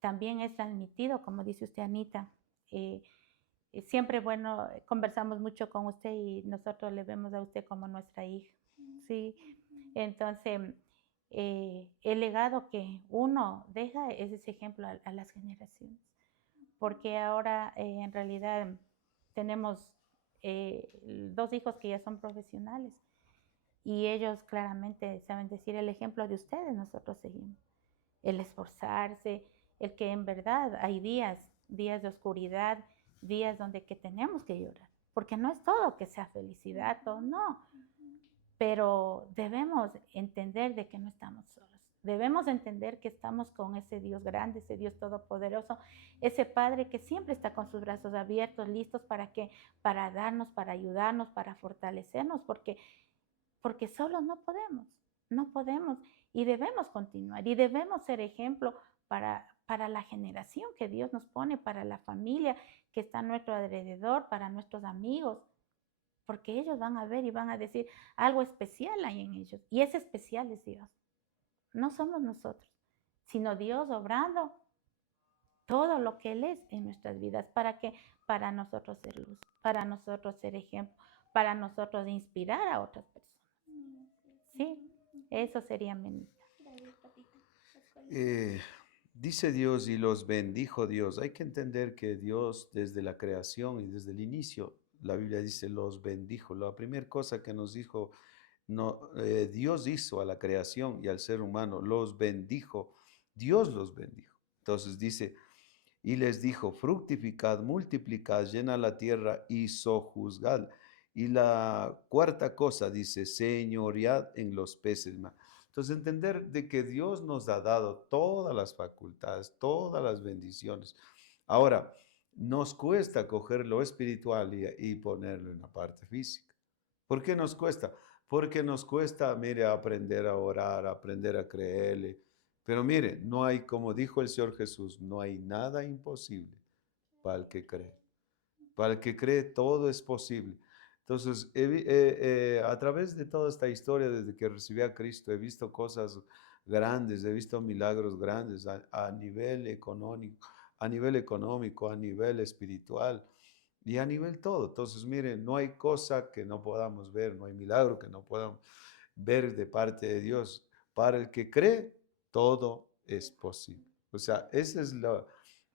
también es transmitido, como dice usted, Anita. Eh, Siempre, bueno, conversamos mucho con usted y nosotros le vemos a usted como nuestra hija, ¿sí? Entonces, el legado que uno deja es ese ejemplo a las generaciones, porque ahora en realidad tenemos dos hijos que ya son profesionales y ellos claramente saben decir el ejemplo de ustedes, nosotros seguimos. El esforzarse, el que en verdad hay días de oscuridad, días donde que tenemos que llorar, porque no es todo que sea felicidad, todo, no, pero debemos entender de que no estamos solos. Debemos entender que estamos con ese Dios grande, ese Dios todopoderoso, ese Padre que siempre está con sus brazos abiertos, listos para que, para darnos, para ayudarnos, para fortalecernos, porque solos no podemos y debemos continuar y debemos ser ejemplo para la generación que Dios nos pone, para la familia que está a nuestro alrededor, para nuestros amigos, porque ellos van a ver y van a decir algo especial hay en ellos y ese especial es Dios. No somos nosotros, sino Dios obrando todo lo que Él es en nuestras vidas para que para nosotros ser luz, para nosotros ser ejemplo, para nosotros inspirar a otras personas. Sí, eso sería menita. Gracias, Patita. Pascualito. Dice Dios y los bendijo Dios. Hay que entender que Dios desde la creación y desde el inicio, la Biblia dice los bendijo. La primera cosa que nos dijo, no, Dios hizo a la creación y al ser humano, los bendijo. Dios los bendijo. Entonces dice, y les dijo, fructificad, multiplicad, llena la tierra y sojuzgad. Y la cuarta cosa dice, señoread en los peces. Entonces entender de que Dios nos ha dado todas las facultades, todas las bendiciones. Ahora, nos cuesta coger lo espiritual y ponerlo en la parte física. ¿Por qué nos cuesta? Porque nos cuesta, mire, aprender a orar, aprender a creerle. Pero mire, no hay, como dijo el Señor Jesús, no hay nada imposible para el que cree. Para el que cree todo es posible. Entonces, a través de toda esta historia, desde que recibí a Cristo, he visto cosas grandes, he visto milagros grandes a nivel económico, a nivel espiritual y a nivel todo. Entonces, miren, no hay cosa que no podamos ver, no hay milagro que no podamos ver de parte de Dios. Para el que cree, todo es posible. O sea, esa es la...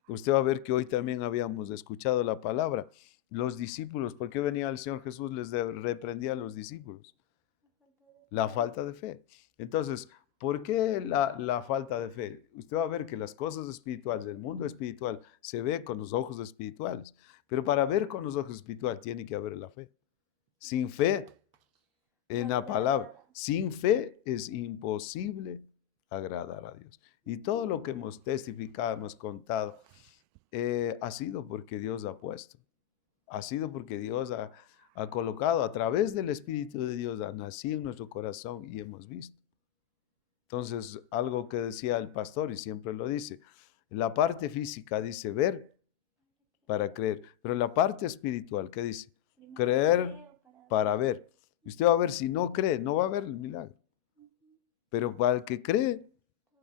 Usted va a ver que hoy también habíamos escuchado la palabra. Los discípulos, ¿por qué venía el Señor Jesús? Les reprendía a los discípulos. La falta de fe. Entonces, ¿por qué la falta de fe? Usted va a ver que las cosas espirituales, el mundo espiritual, se ve con los ojos espirituales. Pero para ver con los ojos espirituales tiene que haber la fe. Sin fe en la palabra, sin fe es imposible agradar a Dios. Y todo lo que hemos testificado, hemos contado, ha sido porque Dios ha puesto. Ha sido porque Dios ha colocado a través del Espíritu de Dios, ha nacido en nuestro corazón y hemos visto. Entonces, algo que decía el pastor y siempre lo dice, la parte física dice ver para creer, pero la parte espiritual, ¿qué dice? Primero Creer creo para ver. Usted va a ver, si no cree, no va a ver el milagro. Pero para el que cree,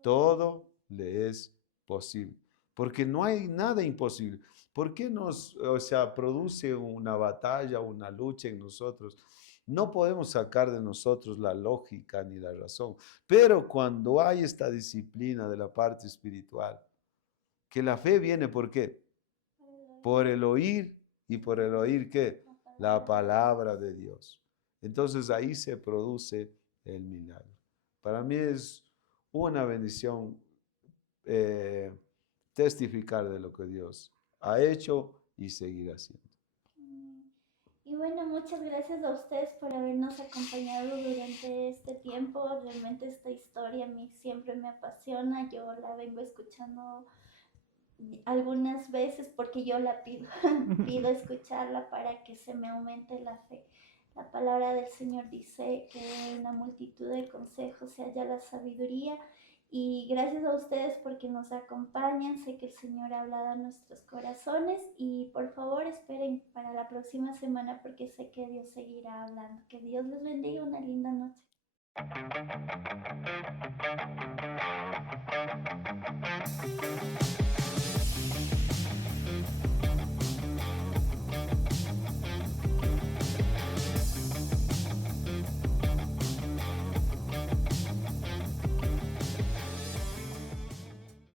todo le es posible. Porque no hay nada imposible. ¿Por qué nos, o sea, produce una batalla, una lucha en nosotros? No podemos sacar de nosotros la lógica ni la razón. Pero cuando hay esta disciplina de la parte espiritual, que la fe viene, ¿por qué? Por el oír, y por el oír, ¿qué? La palabra de Dios. Entonces ahí se produce el milagro. Para mí es una bendición testificar de lo que Dios ha hecho y seguir haciendo. Y bueno, muchas gracias a ustedes por habernos acompañado durante este tiempo. Realmente esta historia a mí siempre me apasiona. Yo la vengo escuchando algunas veces porque yo la pido, pido escucharla para que se me aumente la fe. La palabra del Señor dice que en la multitud de consejos se halla la sabiduría. Y gracias a ustedes porque nos acompañan. Sé que el Señor ha hablado a nuestros corazones y por favor esperen para la próxima semana porque sé que Dios seguirá hablando. Que Dios les bendiga. Una linda noche.